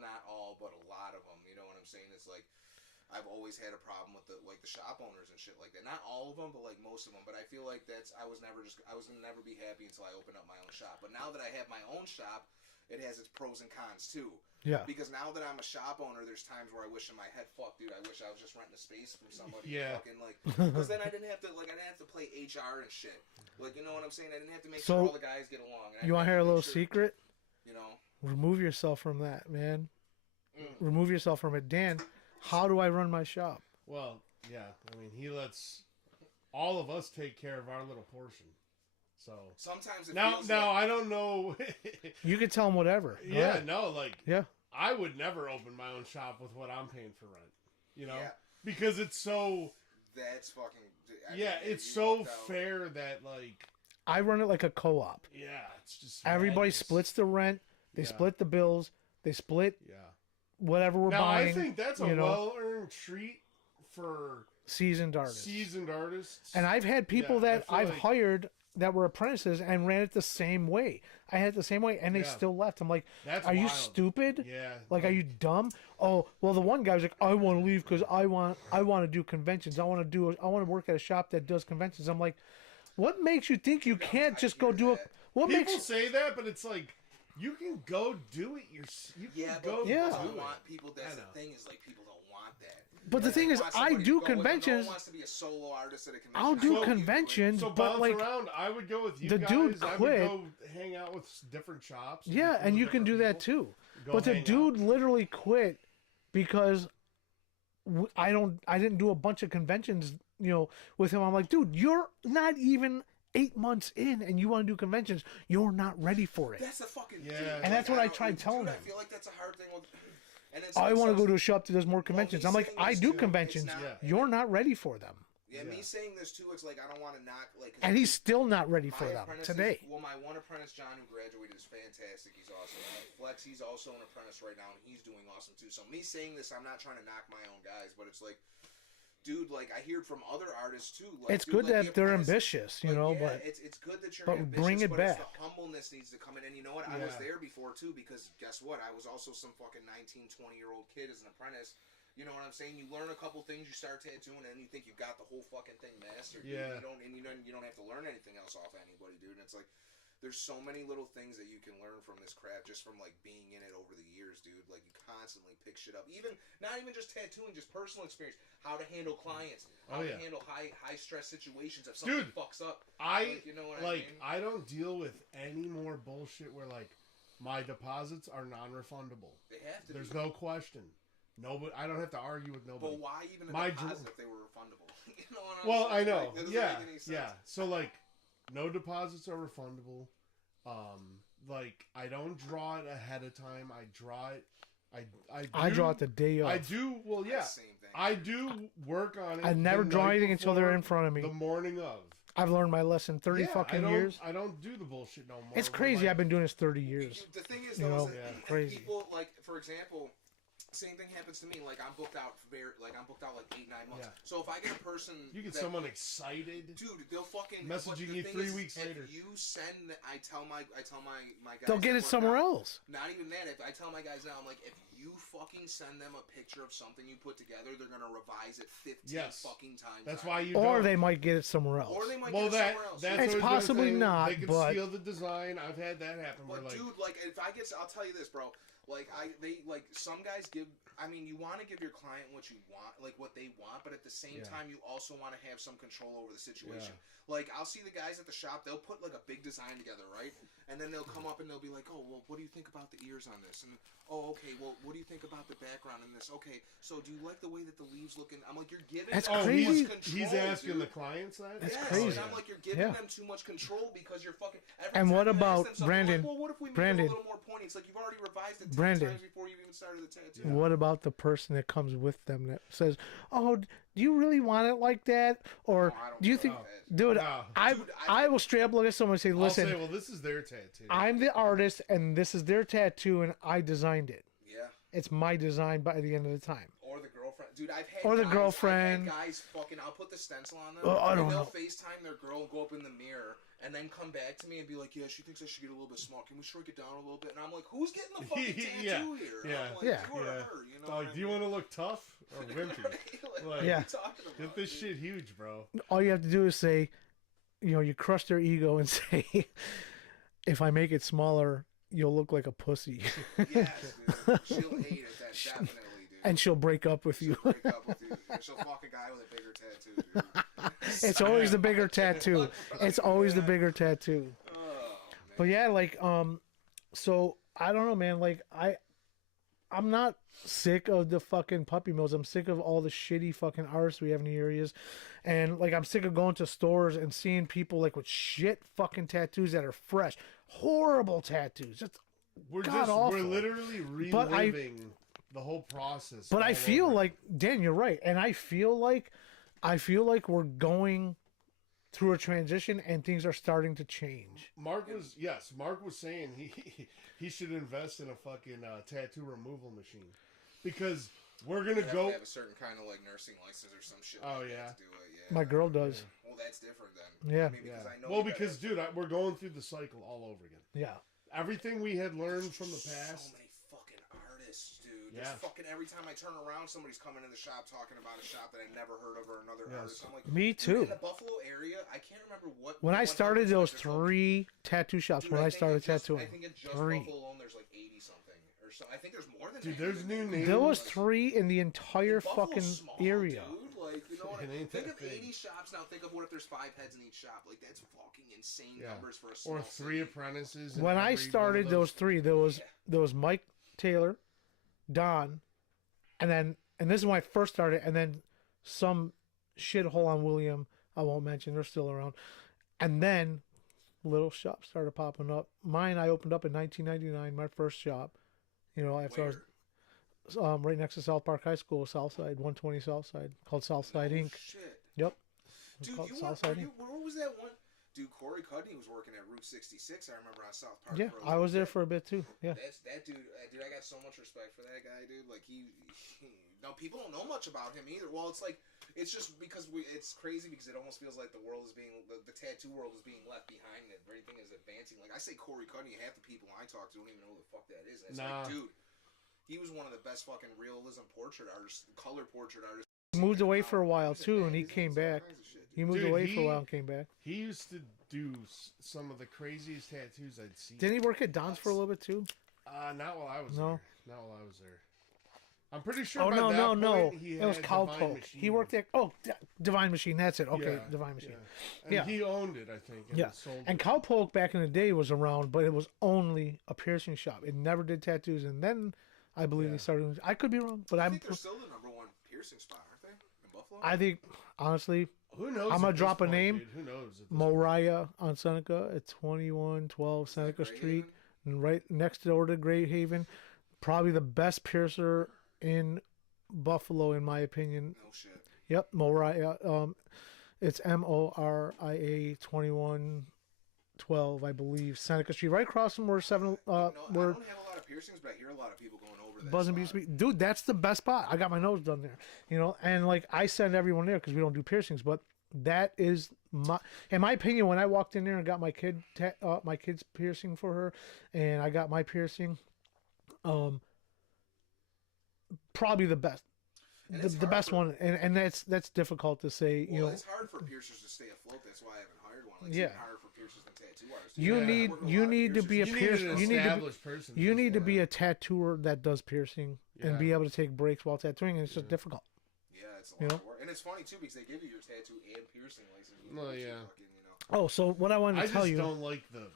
but a lot of them. You know what I'm saying? It's like I've always had a problem with the shop owners and shit like that. Not all of them, but like most of them. But I feel like I was gonna never be happy until I opened up my own shop. But now that I have my own shop, it has its pros and cons too. Yeah. Because now that I'm a shop owner, there's times where I wish in my head, fuck, dude, I wish I was just renting a space from somebody. Yeah. Fucking because then I didn't have to play HR and shit. Like, you know what I'm saying? I didn't have to make So, sure all the guys get along. You want to hear a little secret? You know. Remove yourself from that, man. Mm. Remove yourself from it, Dan. How do I run my shop? Well, yeah. I mean, he lets all of us take care of our little portion. So sometimes it now, feels I don't know. You can tell him whatever. Go Yeah, ahead. no, like Yeah. I would never open my own shop with what I'm paying for rent. You know, Yeah. because it's so. That's fucking. It's so fair that like. I run it like a co-op. Yeah, it's just. Everybody madness. splits the rent. They Yeah. split the bills. They split Yeah. whatever we're Now buying. I think that's a well-earned treat for seasoned artists. seasoned artists. And I've had people Yeah, I that feel I've like- hired that were apprentices and ran it the same way. I had it the same way, and they Yeah. still left. I'm like, That's are you wild. stupid? Yeah. Like, are you dumb? Oh, well, the one guy was like, I want to leave because I want to do conventions. I want to work at a shop that does conventions. I'm like, what makes you think you can't just go do a? What People makes say that, but it's like you can go do it yourself. You can Yeah, go but do people Yeah. don't it. want people. That's I the know. thing is like people don't want that. But the thing They is, want I somebody do to go with them. No conventions. one wants to be a solo artist at a convention. I'll I do know you conventions, So but bounce like, around. I would go with you the guys. dude I quit. would go hang out with different shops. yeah, be cool and with you can different do that people. too. Go But the hang dude out. literally quit because I didn't do a bunch of conventions, with him. I'm like, dude, you're not even 8 months in, and you want to do conventions. You're not ready for it. That's the fucking Yeah. thing. And that's what I don't- tried telling dude, him. I feel like that's a hard thing. And it's I like want to go some- to a shop that does more conventions. me I'm like, saying I this do too, conventions. it's not- Yeah. You're not ready for them. Yeah, me saying this too, it's like I don't want to knock like. 'cause And he's still not ready my for them apprentice today. Well, my one apprentice, John, who graduated, is fantastic. He's awesome. And Flex, he's also an apprentice right now, and he's doing awesome too. So me saying this, I'm not trying to knock my own guys, but it's like, dude, like I hear it from other artists too. Like, It's dude, good like, that the they're apprentice- ambitious, like, yeah, but it's good that you're but ambitious, bring it but back. It's the humbleness needs to come in. And you know what? I was Yeah. there before too, because guess what? I was also some fucking 19, 20-year-old kid as an apprentice. You know what I'm saying? You learn a couple things, you start tattooing, and then you think you got the whole fucking thing mastered. Yeah. You don't have to learn anything else off anybody, dude. And it's like there's so many little things that you can learn from this craft just from like being in it over the years, dude. Like you constantly pick shit up. Even not even just tattooing, just personal experience. How to handle clients, how to handle high stress situations if something Dude, fucks up. I you know what like. I mean? I don't deal with any more bullshit where like my deposits are non-refundable. They have to There's be. no question. Nobody. I don't have to argue with nobody. But why even a My deposit if they were refundable? You know what I'm Well, I saying? know. Like, that doesn't Yeah, make any sense. yeah. So like, no deposits are refundable. Like I don't draw it ahead of time. I draw it. I draw it the day of. I do. Well, yeah. Same thing. I do work on it. I never the draw night anything until they're before, in front of me. The morning of. I've learned my lesson 30 Yeah, fucking I years. I don't do the bullshit no more. It's We're crazy. like- I've been doing this 30 years. The thing is, You though, know, is that yeah, crazy. people like, for example, same thing happens to me. Like I'm booked out like 8-9 months. Yeah. So if I get a person, You get that- someone excited. dude, they'll fucking Messaging but the you thing 3 is, weeks if later. you send, I tell my guys. They'll get that it work somewhere out- else. Not even that. If I tell my guys now, I'm like, if you fucking send them a picture of something you put together, they're gonna revise it 15 Yes. fucking times. That's on why it. you. Or don't. they might get it somewhere else. Or they might Well, get it that somewhere else. that's It's always been a possibly thing. not, They can but- steal the design. I've had that happen. Where But like, dude, like if I get, I'll tell you this, bro. Like I'll tell you this, bro. Like some guys give I mean, you want to give your client what you want, like what they want, but at the same time, you also want to have some control over the situation. Like, I'll see the guys at the shop, they'll put like a big design together, right? And then they'll come up and they'll be like, oh, well, what do you think about the ears on this? And, oh, okay, well, what do you think about the background in this? Okay, so do you like the way that the leaves look? I'm like, you're giving That's them crazy. too much control, He's asking the clients that? That's yes, crazy. and I'm like, you're giving them too much control because you're fucking. And what about Brandon? Like, well, what if we make Brandon, it a little more pointy? It's like you've already revised it 10 Brandon, times before you even started the tattoo. what about the person that comes with them that says, "Oh, do you really want it like that?" Or No, I don't do you care think, about that. dude, No. I will straight up look at someone and say, I'll "Listen, say, well, this is their tattoo. I'm the artist and this is their tattoo and I designed it. Yeah. It's my design by the end of the time." Or the girlfriend. Dude, I've had Or the guys, girlfriend. I've had guys fucking, I'll put the stencil on them, I and don't they'll know. FaceTime their girl, go up in the mirror, and then come back to me and be like, yeah, she thinks I should get a little bit small. Can we shrink it down a little bit? And I'm like, who's getting the fucking tattoo here? And I'm like, you or her, you know? Like, do you want to look tough or wimpy? Like, Like, what Yeah. are you talking about, Get this dude? shit huge, bro. All you have to do is say, you crush their ego and say, "If I make it smaller, you'll look like a pussy." Yes, dude. She'll hate it, that definitely, dude. And she'll break up with you. She'll break up with you. She'll fuck a guy with a bigger tattoo, dude. It's always the bigger tattoo. It's always the bigger tattoo. Oh, man. But yeah, like, so I don't know, man. Like, I'm not sick of the fucking puppy mills. I'm sick of all the shitty fucking artists we have in the areas. And like, I'm sick of going to stores and seeing people like with shit fucking tattoos that are fresh. Horrible tattoos. Just We're God-awful. we're literally But I- reliving the whole process. But I all feel over. like, Dan, you're right. And I feel like we're going through a transition and things are starting to change. Mark was saying he should invest in a fucking tattoo removal machine because we're You gonna have go. to have a certain kind of like nursing license or some shit. Oh, like yeah. that to do it. Yeah. My girl does. Well, that's different then. Yeah. I mean, because I know. Well, you gotta because have- dude, we're going through the cycle all over again. Yeah. Everything we had learned from the past. So many fucking artists, dude. Yeah. There's fucking every time I turn around, somebody's coming in the shop talking about a shop that I never heard of or another Yes. artist. I'm like, Me dude, too. in the Buffalo area, I can't remember what. When I what started houses those they're called. 3 tattoo shops, Dude, when I think started in just- tattooing, I think in just 3. Buffalo alone, there's like 80 something or so. I think there's more than Dude, that. there's new names. There was 3 in the entire Buffalo's fucking small, area. Dude. Like, you know what? It ain't Think that of big. 80 shops now. Think of what if there's 5 heads in each shop. Like, that's fucking insane Yeah. numbers for a small Or 3 city. apprentices. in When I every one started of those 3, there was Yeah. Mike Taylor, Don, and this is when I first started, and then some shithole on William, I won't mention, they're still around. And then little shops started popping up. Mine I opened up in 1999, my first shop. After I was Where? right next to South Park High School, Southside, 120 Southside, called Southside No Inc. Shit. Yep. It's Dude, called you Southside Inc. where was that one? Dude, Corey Cudney was working at Route 66. I remember on South Park. Yeah, Road. I was there for a bit too. Yeah. That's that dude. Dude, I got so much respect for that guy, dude. Like no, people don't know much about him either. Well, it's like it's just because it's crazy because it almost feels like the world is being the tattoo world is being left behind. And everything is advancing. Like I say, Corey Cudney, half the people I talk to don't even know who the fuck that is. And it's Nah. like, dude, he was one of the best fucking realism portrait artists, color portrait artists. He moved away for a while He's too, and he he's came all back. kinds of shit, dude. He moved Dude, away for a while and came back. He used to do some of the craziest tattoos I'd seen. Didn't he work at Don's for a little bit too? Not while I was No. there. Not while I was there. I'm pretty sure. Oh by no, that no, point, no! He It was had Cow Divine Poke. Machine. He worked at Divine Machine. That's it. Okay, Yeah, Divine Machine. Yeah. And Yeah. he owned it, I think. And Yeah. sold And it. Cow Poke back in the day was around, but it was only a piercing shop. It never did tattoos, and then I believe Yeah. they started. I could be wrong, but I I'm. think they're still the #1 piercing spot, aren't they? In Buffalo. I think honestly, Who knows? I'm gonna at this drop a point, name. dude? Who knows? at this Moriah on Seneca at 2112 Is that Seneca Grey Street, Haven? and right next door to Great Haven. Probably the best piercer in Buffalo, in my opinion. No shit. Yep, Moriah. It's Moria 2112, I believe, Seneca Street, right across from where I don't have a lot of piercings, but I hear a lot of people going over that. Buzzing spot. Beach. Dude, that's the best spot. I got my nose done there, and like I send everyone there because we don't do piercings, but that is in my opinion, when I walked in there and got my kid's piercing for her, and I got my piercing, probably the best. And the, it's the hard best for- one, and that's difficult to say. Well, You know, it's hard for piercers to stay afloat. That's why I haven't hired one. Like, it's Yeah. even harder for piercers than tattoo artists. you Yeah. need I work with a you lot of need to be a piercers. You piercer. need an You need to be, established person. you for need to that. be a tattooer that does piercing and Yeah. be able to take breaks while tattooing, and it's just Yeah. difficult. Yeah, it's a lot You know? of work. And it's funny, too, because they give you your tattoo and piercing license. with Oh, which you yeah. fucking, you know, Oh, so what I wanted I to tell just you, don't like the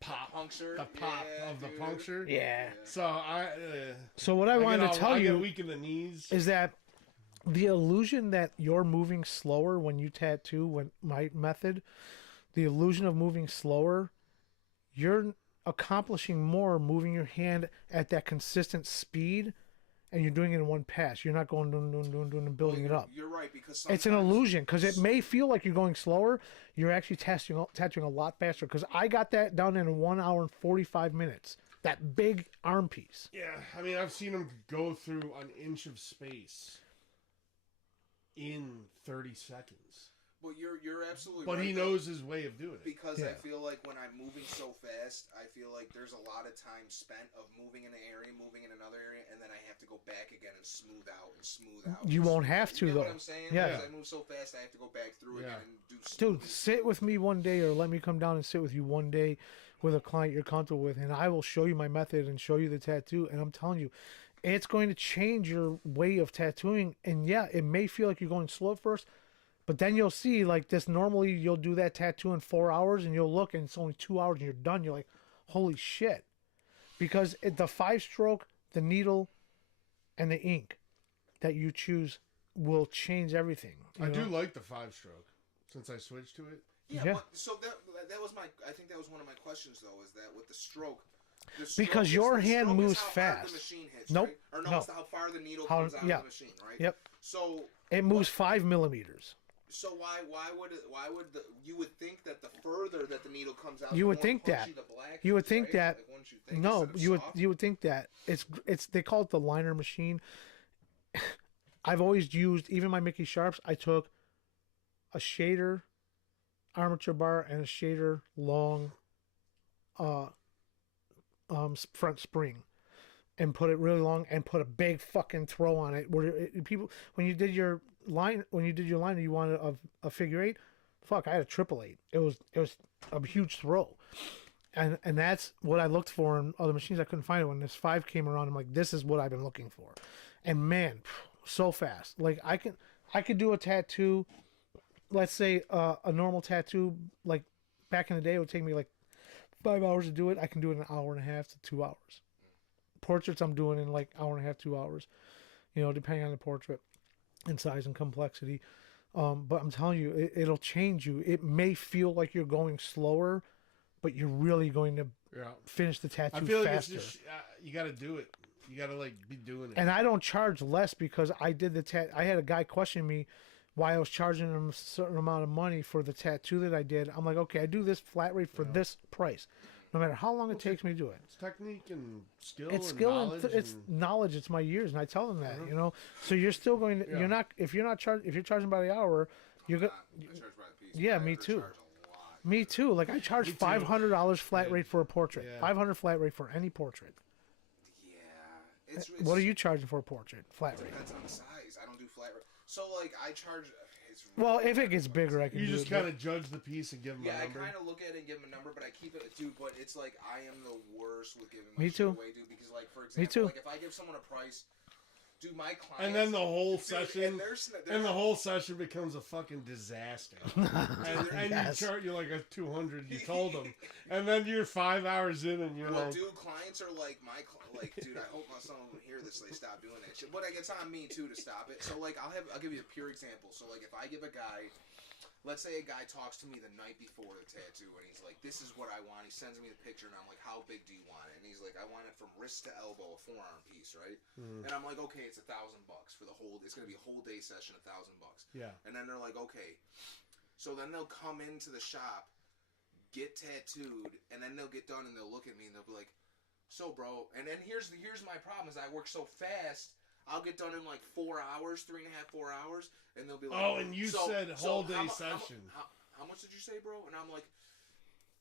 pop, puncture. the pop Yeah, of the dude. puncture. yeah. So I. So what I wanted to tell I get you weak in the knees. is that the illusion that you're moving slower when you tattoo, when my method, the illusion of moving slower, you're accomplishing more moving your hand at that consistent speed, and you're doing it in one pass. You're not going doing and building it up. You're right, because It's an sometimes- illusion because it may feel like you're going slower. You're actually tattooing a lot faster. Because I got that done in 1 hour and 45 minutes. That big arm piece. Yeah, I mean, I've seen him go through an inch of space in 30 seconds. But you're absolutely But right. he though, knows his way of doing it. Because I Yeah. feel like when I'm moving so fast, I feel like there's a lot of time spent of moving in an area, moving in another area, and then I have to go back again and smooth out and smooth out. You won't have to, You know though. what I'm saying? Yeah. Because I move so fast, I have to go back through Yeah. again and do. Dude, smooth- sit with me one day or let me come down and sit with you one day with a client you're comfortable with, and I will show you my method and show you the tattoo. And I'm telling you, it's going to change your way of tattooing. And yeah, it may feel like you're going slow at first, but then you'll see like this. Normally, you'll do that tattoo in 4 hours, and you'll look, and it's only 2 hours, and you're done. You're like, holy shit. Because the 5-stroke, the needle, and the ink that you choose will change everything. you I do know? like the 5-stroke since I switched to it. Yeah, Yeah. but so that was my. I think that was one of my questions though. Is that with the stroke? Because your hand moves how hard fast. the machine hits, Nope, right? Or no, no. it's how far the needle How- comes out yeah. of the machine, right? Yep. So It moves 5 millimeters. So why would you would think that the further that the needle comes out, You the would more think that. punchy the black You would is, think right? that. Like, wouldn't you think, No, instead of you would soft? you would think that it's they call it the liner machine. I've always used, even my Mickey Sharps, I took a shader armature bar and a shader long front spring and put it really long and put a big fucking throw on it where people when you did your liner you wanted a figure 8. Fuck, I had a 888. It was a huge throw. And that's what I looked for in other machines. I couldn't find it. When this 5 came around, I'm like, this is what I've been looking for. And man, so fast. Like I could do a tattoo, let's say a normal tattoo, like back in the day, it would take me like 5 hours to do it. I can do it in an hour and a half to 2 hours. Portraits I'm doing in like hour and a half, 2 hours, depending on the portrait and size and complexity. But I'm telling you, it'll change you. It may feel like you're going slower, but you're really going to Yeah. finish the tattoo I feel like faster. it's just you got to do it. You got to like be doing it. And I don't charge less because I did I had a guy question me why I was charging him a certain amount of money for the tattoo that I did. I'm like, okay, I do this flat rate for this price, no matter how long it takes me to do it. It's technique and skill. It's and skill knowledge and it's and- knowledge. It's my years, and I tell them that, So you're still going to, Yeah. you're not if you're charging by the hour, you're going. I charge by the piece. Yeah, but I me ever too. charge a lot. Me too. Like I charge Me too. $500 flat Yeah. rate for a portrait. Yeah. 500 flat rate for any portrait. Yeah, it's What are you charging for a portrait? Flat rate. Depends on the size. I don't do flat rate. So like I charge. It's Well, really if it gets bigger, I can. You do just it, but- kind of judge the piece and give them Yeah, a I number. kind of look at it and give him a number, but I keep it, dude. But it's like I am the worst with giving my Me shit too. away, dude. Because like for example, too. like if I give someone a price, dude, my clients. And then the whole dude, session, and the whole session becomes a fucking disaster. and Yes. you charge you like a 200. You told them, and then you're 5 hours in, and you're Well, like, dude, clients are like like, dude. I hope my son will hear this. So they stop doing that shit. But like, it's on me too to stop it. So like, I'll give you a pure example. So like, if I give a guy. Let's say a guy talks to me the night before the tattoo, and he's like, "This is what I want." He sends me the picture, and I'm like, "How big do you want it?" And he's like, "I want it from wrist to elbow, a forearm piece, right?" And I'm like, "Okay, it's $1,000 for the whole. It's gonna be a whole day session, $1,000." yeah. And then they're like, "Okay." So then they'll come into the shop, get tattooed, and then they'll get done, and they'll look at me, and they'll be like, "So, bro," and then here's my problem: is I work so fast. I'll get done in like 4 hours, 3.5, 4 hours, and they'll be like, Oh, and you said whole day how session. How much did you say, bro? And I'm like,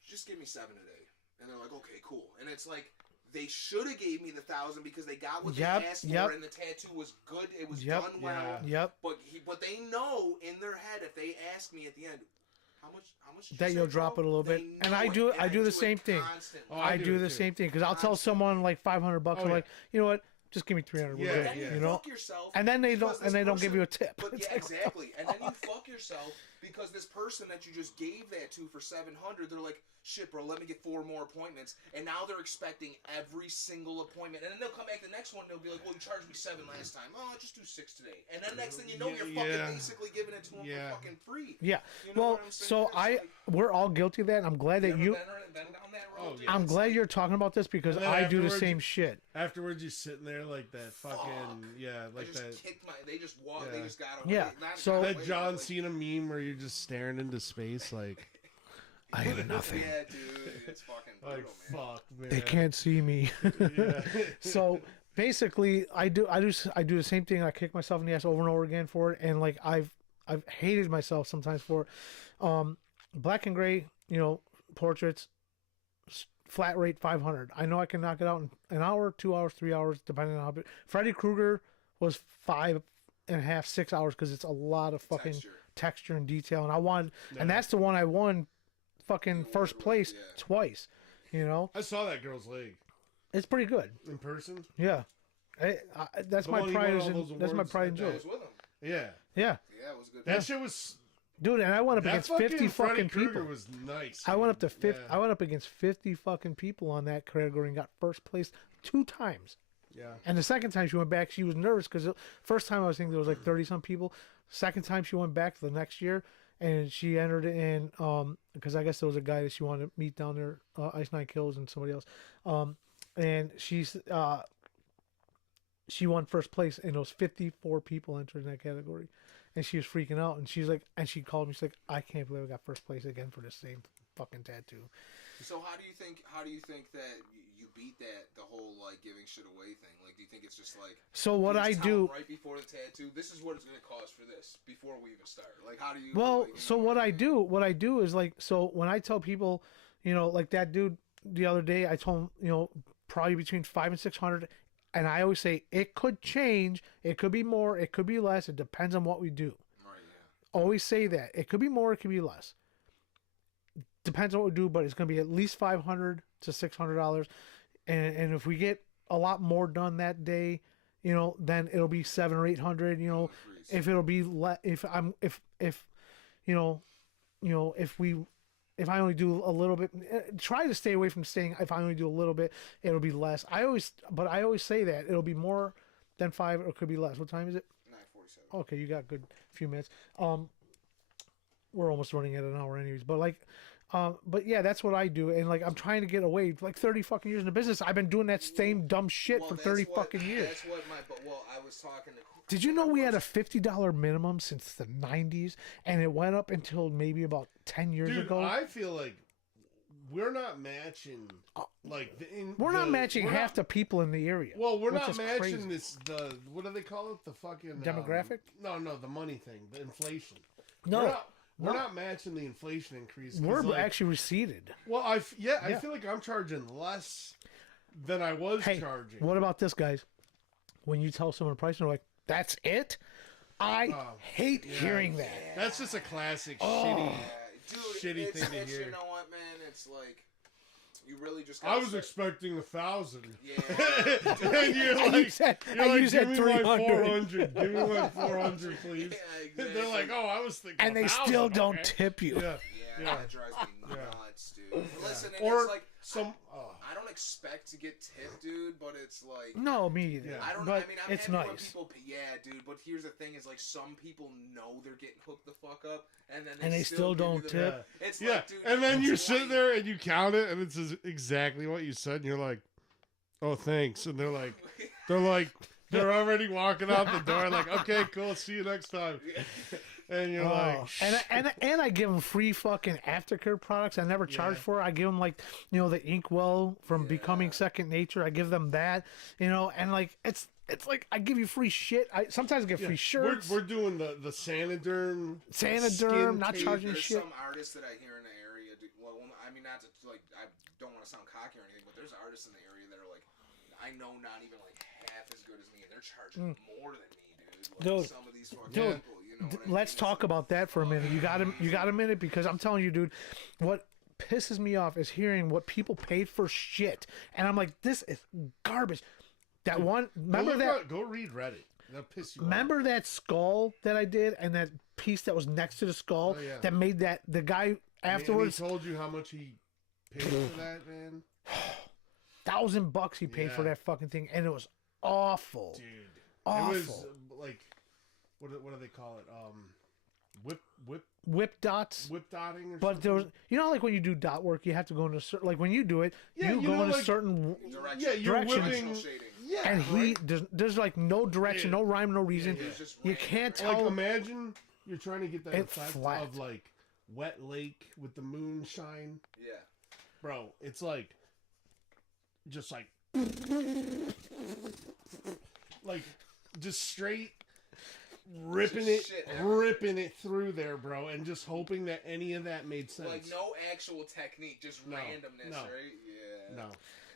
just give me 7 a day. And they're like, okay, cool. And it's like, they should have gave me the 1,000 because they got what Yep, they asked yep. for, and the tattoo was good. It was Yep. done well. Yep. But they know in their head if they ask me at the end, how much did That you you'll say, drop bro? it a little They bit. And know I it, do and the it same thing. constantly. Oh, I do the too. same thing because I'll tell someone like $500. I'm like, you know what? Just give me 300. Yeah, We're good, Then yeah. you You know. fuck yourself, And then they because don't. And this they don't give person- you a tip. But It's yeah, like, exactly. And then you fuck yourself because this person that you just gave that to for 700, they're like, shit, bro, let me get 4 more appointments. And now they're expecting every single appointment. And then they'll come back the next one and they'll be like, well, you charged me 7 last time. Oh, I'll just do 6 today. And then next thing you know, you're fucking basically giving it to them for fucking free. Yeah. You know Well, what I'm saying? so It's like, we're all guilty of that. And I'm glad that you you. ever been down that road, Oh, dude? yeah. I'm It's glad like, you're talking about this because And then I do the afterwards- same shit. Afterwards, you sitting there like that fucking I like just that kicked my. They just walked. Yeah. They just got away. Yeah, Not so- got that away, John like- Cena meme where you're just staring into space like I have nothing. Yeah, dude, it's fucking like brutal, man. fuck man. They can't see me. Yeah. So basically, I do the same thing. I kick myself in the ass over and over again for it, and like I've hated myself sometimes for it. Black and gray, portraits, flat rate 500. I know I can knock it out in an hour, 2 hours, 3 hours, depending on how big. Freddy Krueger was 5.5, 6 hours because it's a lot of fucking texture and detail, and I won, and that's the one I won, fucking first place twice. I saw that girl's leg It's pretty good. in person. Yeah, that's The my one he pride. won all those That's my awards pride and that joy. I was with him. Yeah, Yeah, Yeah, it was good. that shit was. dude, and I went up That against 50 Freddy fucking Krueger people. was nice. I went up to 50. Yeah. I went up against 50 fucking people on that category and got first place 2 times. Yeah. And the second time she went back, she was nervous because first time I was thinking there was like 30 some people. Second time she went back the next year and she entered in because I guess there was a guy that she wanted to meet down there, Ice Nine Kills and somebody else, and she won first place and there was 54 people entered in that category, and she was freaking out and she's like, and she called me, she's like, I can't believe I got first place again for the same fucking tattoo. So how do you think that you beat the whole like giving shit away thing? Like, do you think it's just like, So what you I just tell do them right before the tattoo, this is what it's going to cost for this before we even start? Like, how do you? Well, like, you so know what I I mean? do is like, so when I tell people, like that dude the other day, I told him, probably between 500 and 600, and I always say it could change, it could be more, it could be less, it depends on what we do. Right, yeah. Always say that it could be more, it could be less. Depends on what we do, but it's going to be at least $500 to $600, and if we get a lot more done that day, then it'll be $700 or $800. Agrees. If it'll be if I only do a little bit, try to stay away from saying if I only do a little bit, it'll be less. I always say that it'll be more than 5 or it could be less. What time is it? 9:47. Okay, you got a good few minutes. We're almost running at an hour anyways, but yeah, that's what I do, and like I'm trying to get away. For like 30 fucking years in the business, I've been doing that same dumb shit Well, for that's 30 what- fucking years. That's what I was talking to. Did you know we had a $50 minimum since the 90s, and it went up until maybe about 10 years Dude, ago? I feel like we're not matching like We're not matching half the people in the area. Well, we're which not is matching crazy. this. What do they call it? The fucking Demographic? No, the money thing, the inflation. No, We're not matching the inflation increase. 'cause, we're like, actually receded. Well, I Yeah. feel like I'm charging less than I was Hey, charging. what about this, guys? When you tell someone a price, they're like, "That's it." I hate hearing that. That's just a classic Oh. Dude, shitty thing to it's, hear. You know what, man? It's like you really just. I was expecting 1,000. Yeah. And you're And like, you said, you're and like, you said give me my 300, 400. Give me my 400, please. Yeah, They're exactly. like, oh, I was thinking and they 1,000, still don't okay. tip you. Yeah. Yeah, Yeah. that drives me nuts, dude. Listen, and Or it's like some. I don't expect to get tipped, dude, but it's like. No, me either. Yeah. I don't know. But I mean, I'm it's happy when nice. people. Yeah, dude. But here's the thing: is like some people know they're getting hooked the fuck up, and then And they still give you don't the- tip. It's Yeah, like, dude, and then it's you're white. sitting there and you count it, and it says exactly what you said, and you're like, "Oh, thanks." And they're like, they're already walking out the door, like, "Okay, cool, see you next time." And you're like, and I give them free fucking aftercare products. I never charge for it. I give them like the Inkwell from Becoming Second Nature. I give them that, and like it's like I give you free shit. I sometimes get free shirts. We're doing the Sanoderm, Sanoderm, not skin charging There's shit. some artists that I hear in the area well, I mean, not to like, I don't want to sound cocky or anything, but there's artists in the area that are like, I know not even like half as good as me, and they're charging more than me, dude. Like, Dude. some of these fucking Dude, people, you know what I let's mean? talk about that for a minute. You got a minute? Because I'm telling you, dude, what pisses me off is hearing what people paid for shit, and I'm like, this is garbage. That one, remember that? Go read Reddit. That'll piss you Remember that skull that I did, and that piece that was next to the skull Oh, yeah. that made that the guy off. afterwards And he told you how much he paid for that, man. $1,000 he paid for Yeah. that fucking thing, and it was awful. Dude. Awful. It was like, what do they call it? Whip dots. Whip dotting or But something? there was, you know, like when you do dot work, you have to go in a certain, like when you do it, Yeah, you you go know, in a like- certain, Direction. Yeah, you're Direction. whipping. Directional shading. Yeah, and he, right? there's like no direction, Yeah. no rhyme, no reason. It was just You random, can't right? tell. Like, imagine you're trying to get that It's effect flat. of like wet lake with the moonshine, Yeah. bro. It's like, just like just straight ripping Just it, shit everywhere. ripping it through there, bro, and just hoping that any of that made sense. Like no actual technique, just No, randomness, no. right? Yeah. No,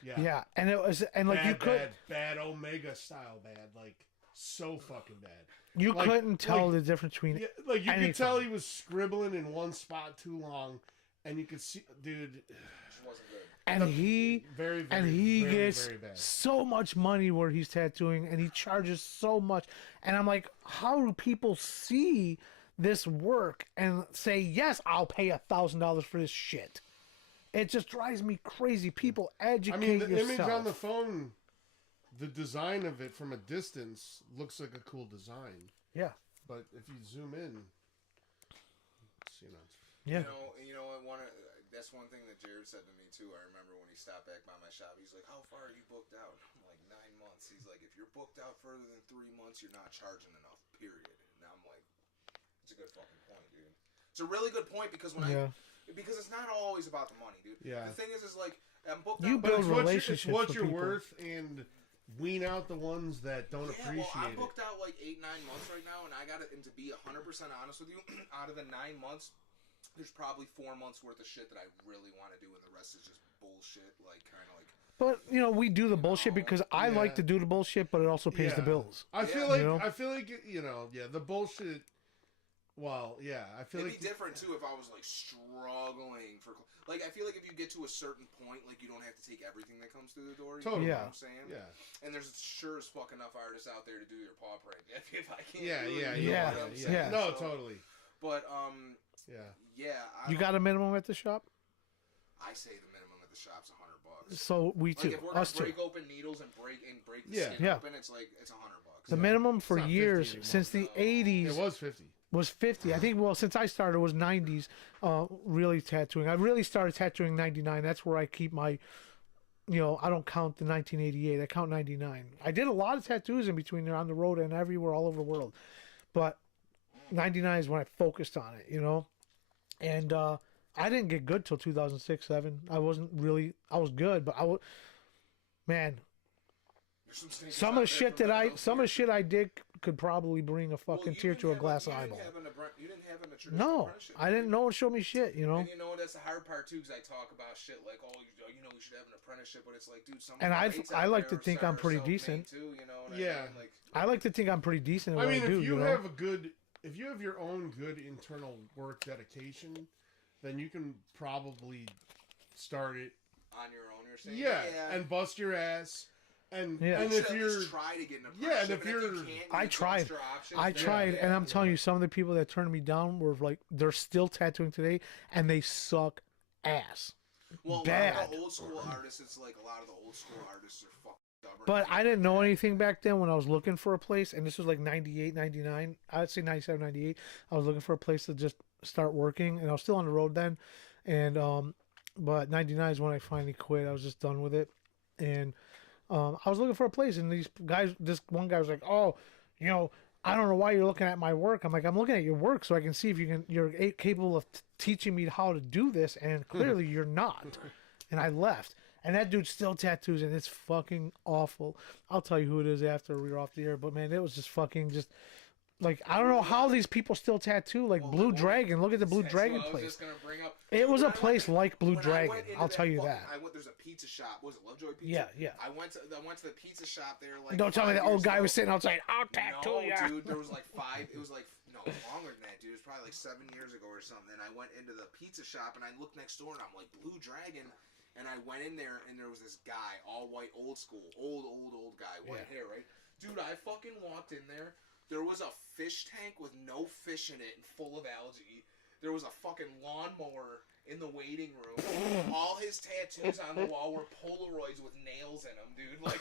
yeah, Yeah, and it was, and like bad, you could, bad Omega style bad, like so fucking bad. you like- couldn't tell like- the difference between. Yeah, like you anything. could tell he was scribbling in one spot too long, and you could see, dude. Just wasn't good. And he, Very, very, and he very, gets very bad. so much money where he's tattooing, and he charges so much. And I'm like, how do people see this work and say, yes, I'll pay $1,000 for this shit? It just drives me crazy. People educate I mean, the yourself. image on the phone, the design of it from a distance looks like a cool design, Yeah, but if you zoom in, it's, you know, yeah. You know what? That's one thing that Jared said to me too. I remember when he stopped back by my shop. He's like, "How far are you booked out?" I'm like, 9 months. He's like, "If you're booked out further than 3 months, you're not charging enough. Period." And I'm like, "It's a good fucking point, dude. It's a really good point because when Yeah. because it's not always about the money, dude. Yeah. The thing is like I'm booked You out. but build it's what relationships it's what with you're people. worth, and wean out the ones that don't Yeah, appreciate well, I'm it. booked out like 8-9 months right now, and I got it. And to be 100% honest with you, out of the 9 months, there's probably 4 months worth of shit that I really want to do, and the rest is just bullshit. Like kind of like. But you know, we do the bullshit because I Yeah. like to do the bullshit, but it also pays the Yeah. bills. I feel Yeah. like You know? the bullshit. Well, yeah, I feel It'd like be different too if I was like struggling for like I feel like if you get to a certain point, like you don't have to take everything that comes through the door. You Totally. know Yeah. what I'm saying? yeah, And there's sure as fuck enough artists out there to do your paw print. If I can't. yeah, do it, yeah, you know yeah, what I'm yeah. saying? No, So- totally. But Yeah. yeah. You got a minimum at the shop, I say the minimum at the shop's $100. so we Like too, if we're gonna us too. break open needles and break the Yeah. skin Yeah. open, it's like it's $100. The Yeah. minimum It's for not 50 years anymore. since the No. 80s It was 50. was 50. I think, well, since I started, it was 90s, really tattooing. I really started tattooing 99. That's where I keep my, I don't count the 1988. I count 99. I did a lot of tattoos in between there on the road and everywhere all over the world. But 99 is when I focused on it, And I didn't get good till 2006, 7. I wasn't really, I was good, but man, There's some sneakers some out of the there shit from that those some of the years. shit I did could probably bring a fucking you tear didn't to a have glass you eyeball. You didn't have a traditional No, apprenticeship. I didn't know it showed me shit, And you know that's the hard part too, because I talk about shit like, oh, we should have an apprenticeship, but it's like, dude, some. And of the I rates I out like there to think are I'm pretty self-made decent. Too, you know what Yeah. I mean? Like, I like to think I'm pretty decent at I what mean, I do. if you know? have if you have your own good internal work dedication, then you can probably start it. on your own, you're saying. Yeah, and bust your ass. And Yeah. and You if should at you're least try to get an Yeah, and apprenticeship, if you you're- can't, I you tried. exhaust your options, I then- tried, and I'm yeah. telling you, some of the people that turned me down were like, they're still tattooing today, and they suck ass. Well, a lot bad. of the old school artists, it's like a lot of the old school artists are fucking stubborn. But I didn't know anything back then when I was looking for a place, and this was like 98, 99. I'd say 97, 98. I was looking for a place to just start working, and I was still on the road then. And but 99 is when I finally quit. I was just done with it, and I was looking for a place, and this one guy was like, "Oh, I don't know why you're looking at my work." I'm like, "I'm looking at your work so I can see if you're capable of teaching me how to do this, and clearly you're not." And I left. And that dude still tattoos, and it's fucking awful. I'll tell you who it is after we're off the air. But man, it was just fucking Like, I don't know how these people still tattoo. Like, Blue Dragon. Look at the Blue Dragon I was place. just gonna bring up. It was a When I place went- like Blue when I Dragon. went into I'll tell you fucking- that. There's a pizza shop. Was it Lovejoy Pizza? Yeah. I went to the pizza shop there. Like, Don't tell me 5 that old years guy ago. was sitting outside. I'll tattoo No, ya. dude, there was like 5. It was like no, it was longer than that, dude. It was probably like 7 years ago or something. And I went into the pizza shop and I looked next door and I'm like, Blue Dragon. And I went in there and there was this guy, all white, old school, old guy, white hair, right? Dude, I fucking walked in there. There was a fish tank with no fish in it and full of algae. There was a fucking lawnmower in the waiting room. All his tattoos on the wall were Polaroids with nails in them, dude. Like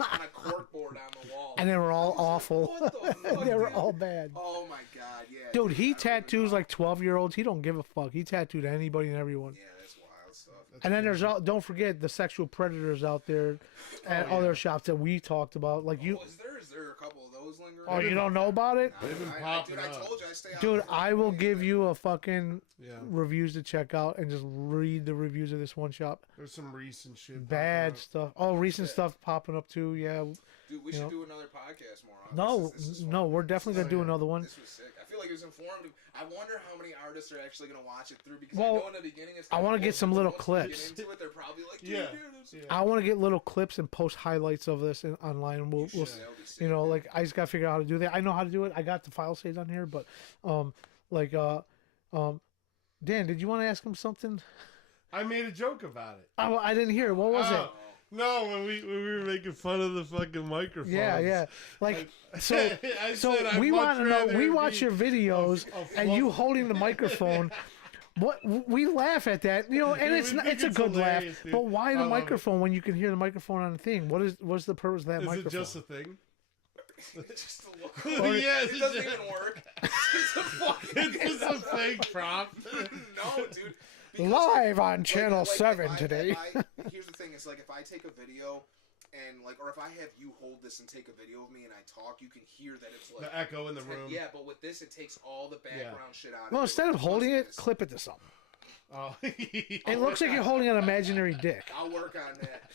on a corkboard on the wall. And they were all awful. What the fuck, They were dude? all bad. Oh my god, yeah. Dude, he I don't even tattoos know. like 12-year-olds. He don't give a fuck. He tattooed anybody and everyone. Yeah, that's wild stuff. And then don't forget the sexual predators out there at Oh, other yeah. shops that we talked about. Like you, Is there a couple of those lingering? oh, you don't know about it? They've been Dude, popping I up. told you I stay out Dude, of it. I will give you a fucking Yeah, reviews to check out and just read the reviews of this one shop. there's some recent shit. Bad popping stuff. Oh, recent stuff popping up too. Yeah. Dude, we you should know. do another podcast more on No, this. This is no, fun. we're definitely gonna do another one. This was sick. I feel like it was informative. I wonder how many artists are actually gonna watch it through because Well, I know in the beginning it's I kinda wanna get bullshit, some but little once we clips. Get into it, they're probably like, dude, Yeah. dude, Yeah. I want to get little clips and post highlights of this online, and we'll that would be sick. you know, like I just gotta figure out how to do that. I know how to do it. I got the file saved on here, but Dan, did you want to ask him something? I made a joke about it. Oh, I didn't hear it. What was it? Oh, no, when we were making fun of the fucking microphones. Yeah. Like, so I said I'd we much want to know. rather We be watch your videos, a and you fluff- holding the microphone. What we laugh at that, you know, and Dude, it's we not, think it's a it's good laugh. hilarious, dude. But why I the love it. microphone when you can hear the microphone on the thing? What's the purpose of that Is microphone? it just a thing? just to look Or- cool. Yes, It doesn't it's even work. It's just a fucking. It's just a fake prop. No, dude. Because, Live on like, Channel if 7 I- today. Here's the thing: it's like if I take a video, and like, or if I have you hold this and take a video of me and I talk, you can hear that it's like The echo in the room. Yeah, but with this, it takes all the background shit out. Well, of instead of Like, holding it, fuzziness. clip it to something. Oh. It looks like you're holding an imaginary dick. I'll work on that.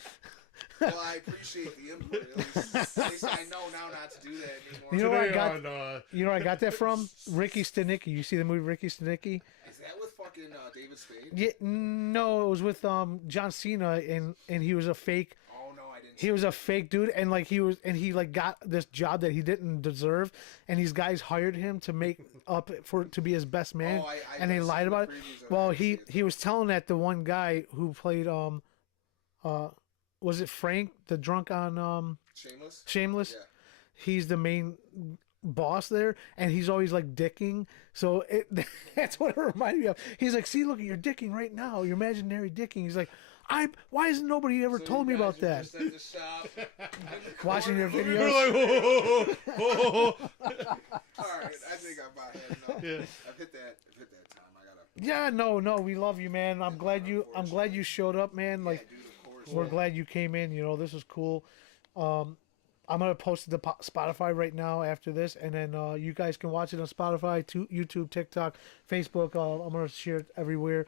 Well, I appreciate the input. At least I know now not to do that anymore. You know where I Today got? on, You know where I got that from? Ricky Stenicki. You see the movie Ricky Stenicki? Is that with fucking David Spade? Yeah, no, it was with John Cena, and he was a fake. Oh no, I didn't. He was a fake dude, and like he like got this job that he didn't deserve, and these guys hired him to make up to be his best man, I and they did see lied the about it. previews of it. Well, I didn't see he it. was telling that the one guy who played was it Frank, the drunk on Shameless. Shameless? Yeah. He's the main boss there, and he's always like dicking. So that's what it reminded me of. He's like, "See, look at your dicking right now, your imaginary dicking." He's like, Why hasn't nobody ever So told you me about guys that? are just at the shop, in the Watching your corner. We're videos. like, oh. All right, I think I've about had enough. Yeah. I've hit that time. I gotta. Yeah, no, we love you, man. I'm glad you showed up, man. Like, yeah, dude, of course. we're glad you came in. You know, this is cool. I'm gonna post it to Spotify right now after this, and then you guys can watch it on Spotify, YouTube, TikTok, Facebook. I'm gonna share it everywhere.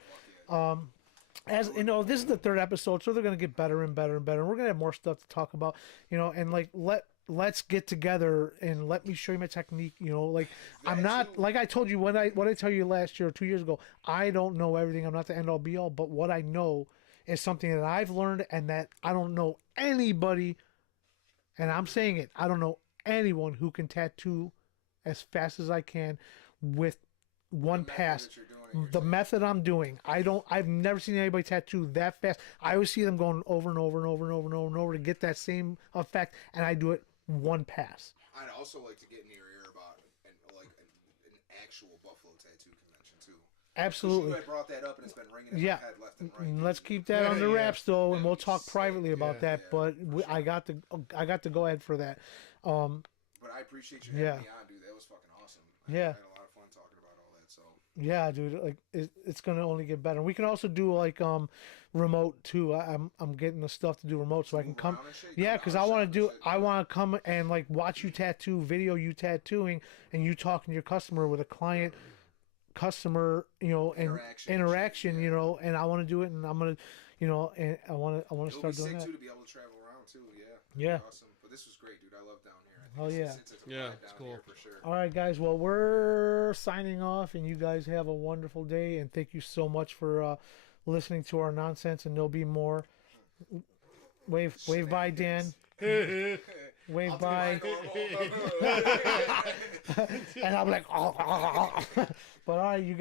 As you know, this is the 3rd episode, so they're gonna get better and better and better. And we're gonna have more stuff to talk about, you know. And like, let's get together and let me show you my technique. You know, like I'm not like I told you what I tell you last year or 2 years ago. I don't know everything. I'm not the end all be all, but what I know is something that I've learned and that I don't know anybody. And I'm saying it. I don't know anyone who can tattoo as fast as I can with one pass. The method I'm doing, I've never seen anybody tattoo that fast. I always see them going over and over and over and over and over and over to get that same effect, and I do it one pass. I'd also like to get in your ear about an actual Buffalo tattoo convention too. Absolutely. You had brought that up, and it's been ringing in Yeah. my head left and right. Let's keep that Yeah, under yeah. wraps though, and That'd we'll be talk sick. privately about Yeah, that. But I got to go ahead for that. But I appreciate you having Yeah. me on, dude. That was fucking awesome. Yeah. I had a lot of fun talking about all that. So Yeah, dude, like it's gonna only get better. We can also do like remote too. I'm getting the stuff to do remote so I can move come. around and shit, Yeah, come because out I and want to shop do. and shit, I yeah. want to come and like watch you tattoo, video you tattooing, and you talking to your customer with a client, customer, you know, and Interaction and shit, you yeah. know. And I want to do it, and I'm gonna, you know, and I want to It'll start be doing sick that. too to be able to travel around too. Yeah. Yeah. Awesome. But this was great, dude. I love down here. Oh, yeah. It's a Yeah, vibe it's down cool. here for sure. All right, guys. Well, we're signing off, and you guys have a wonderful day. And thank you so much for listening to our nonsense. And there'll be more. Wave by, Dan. Wave I'll do by. my normal. And I'm like, but all right, you guys.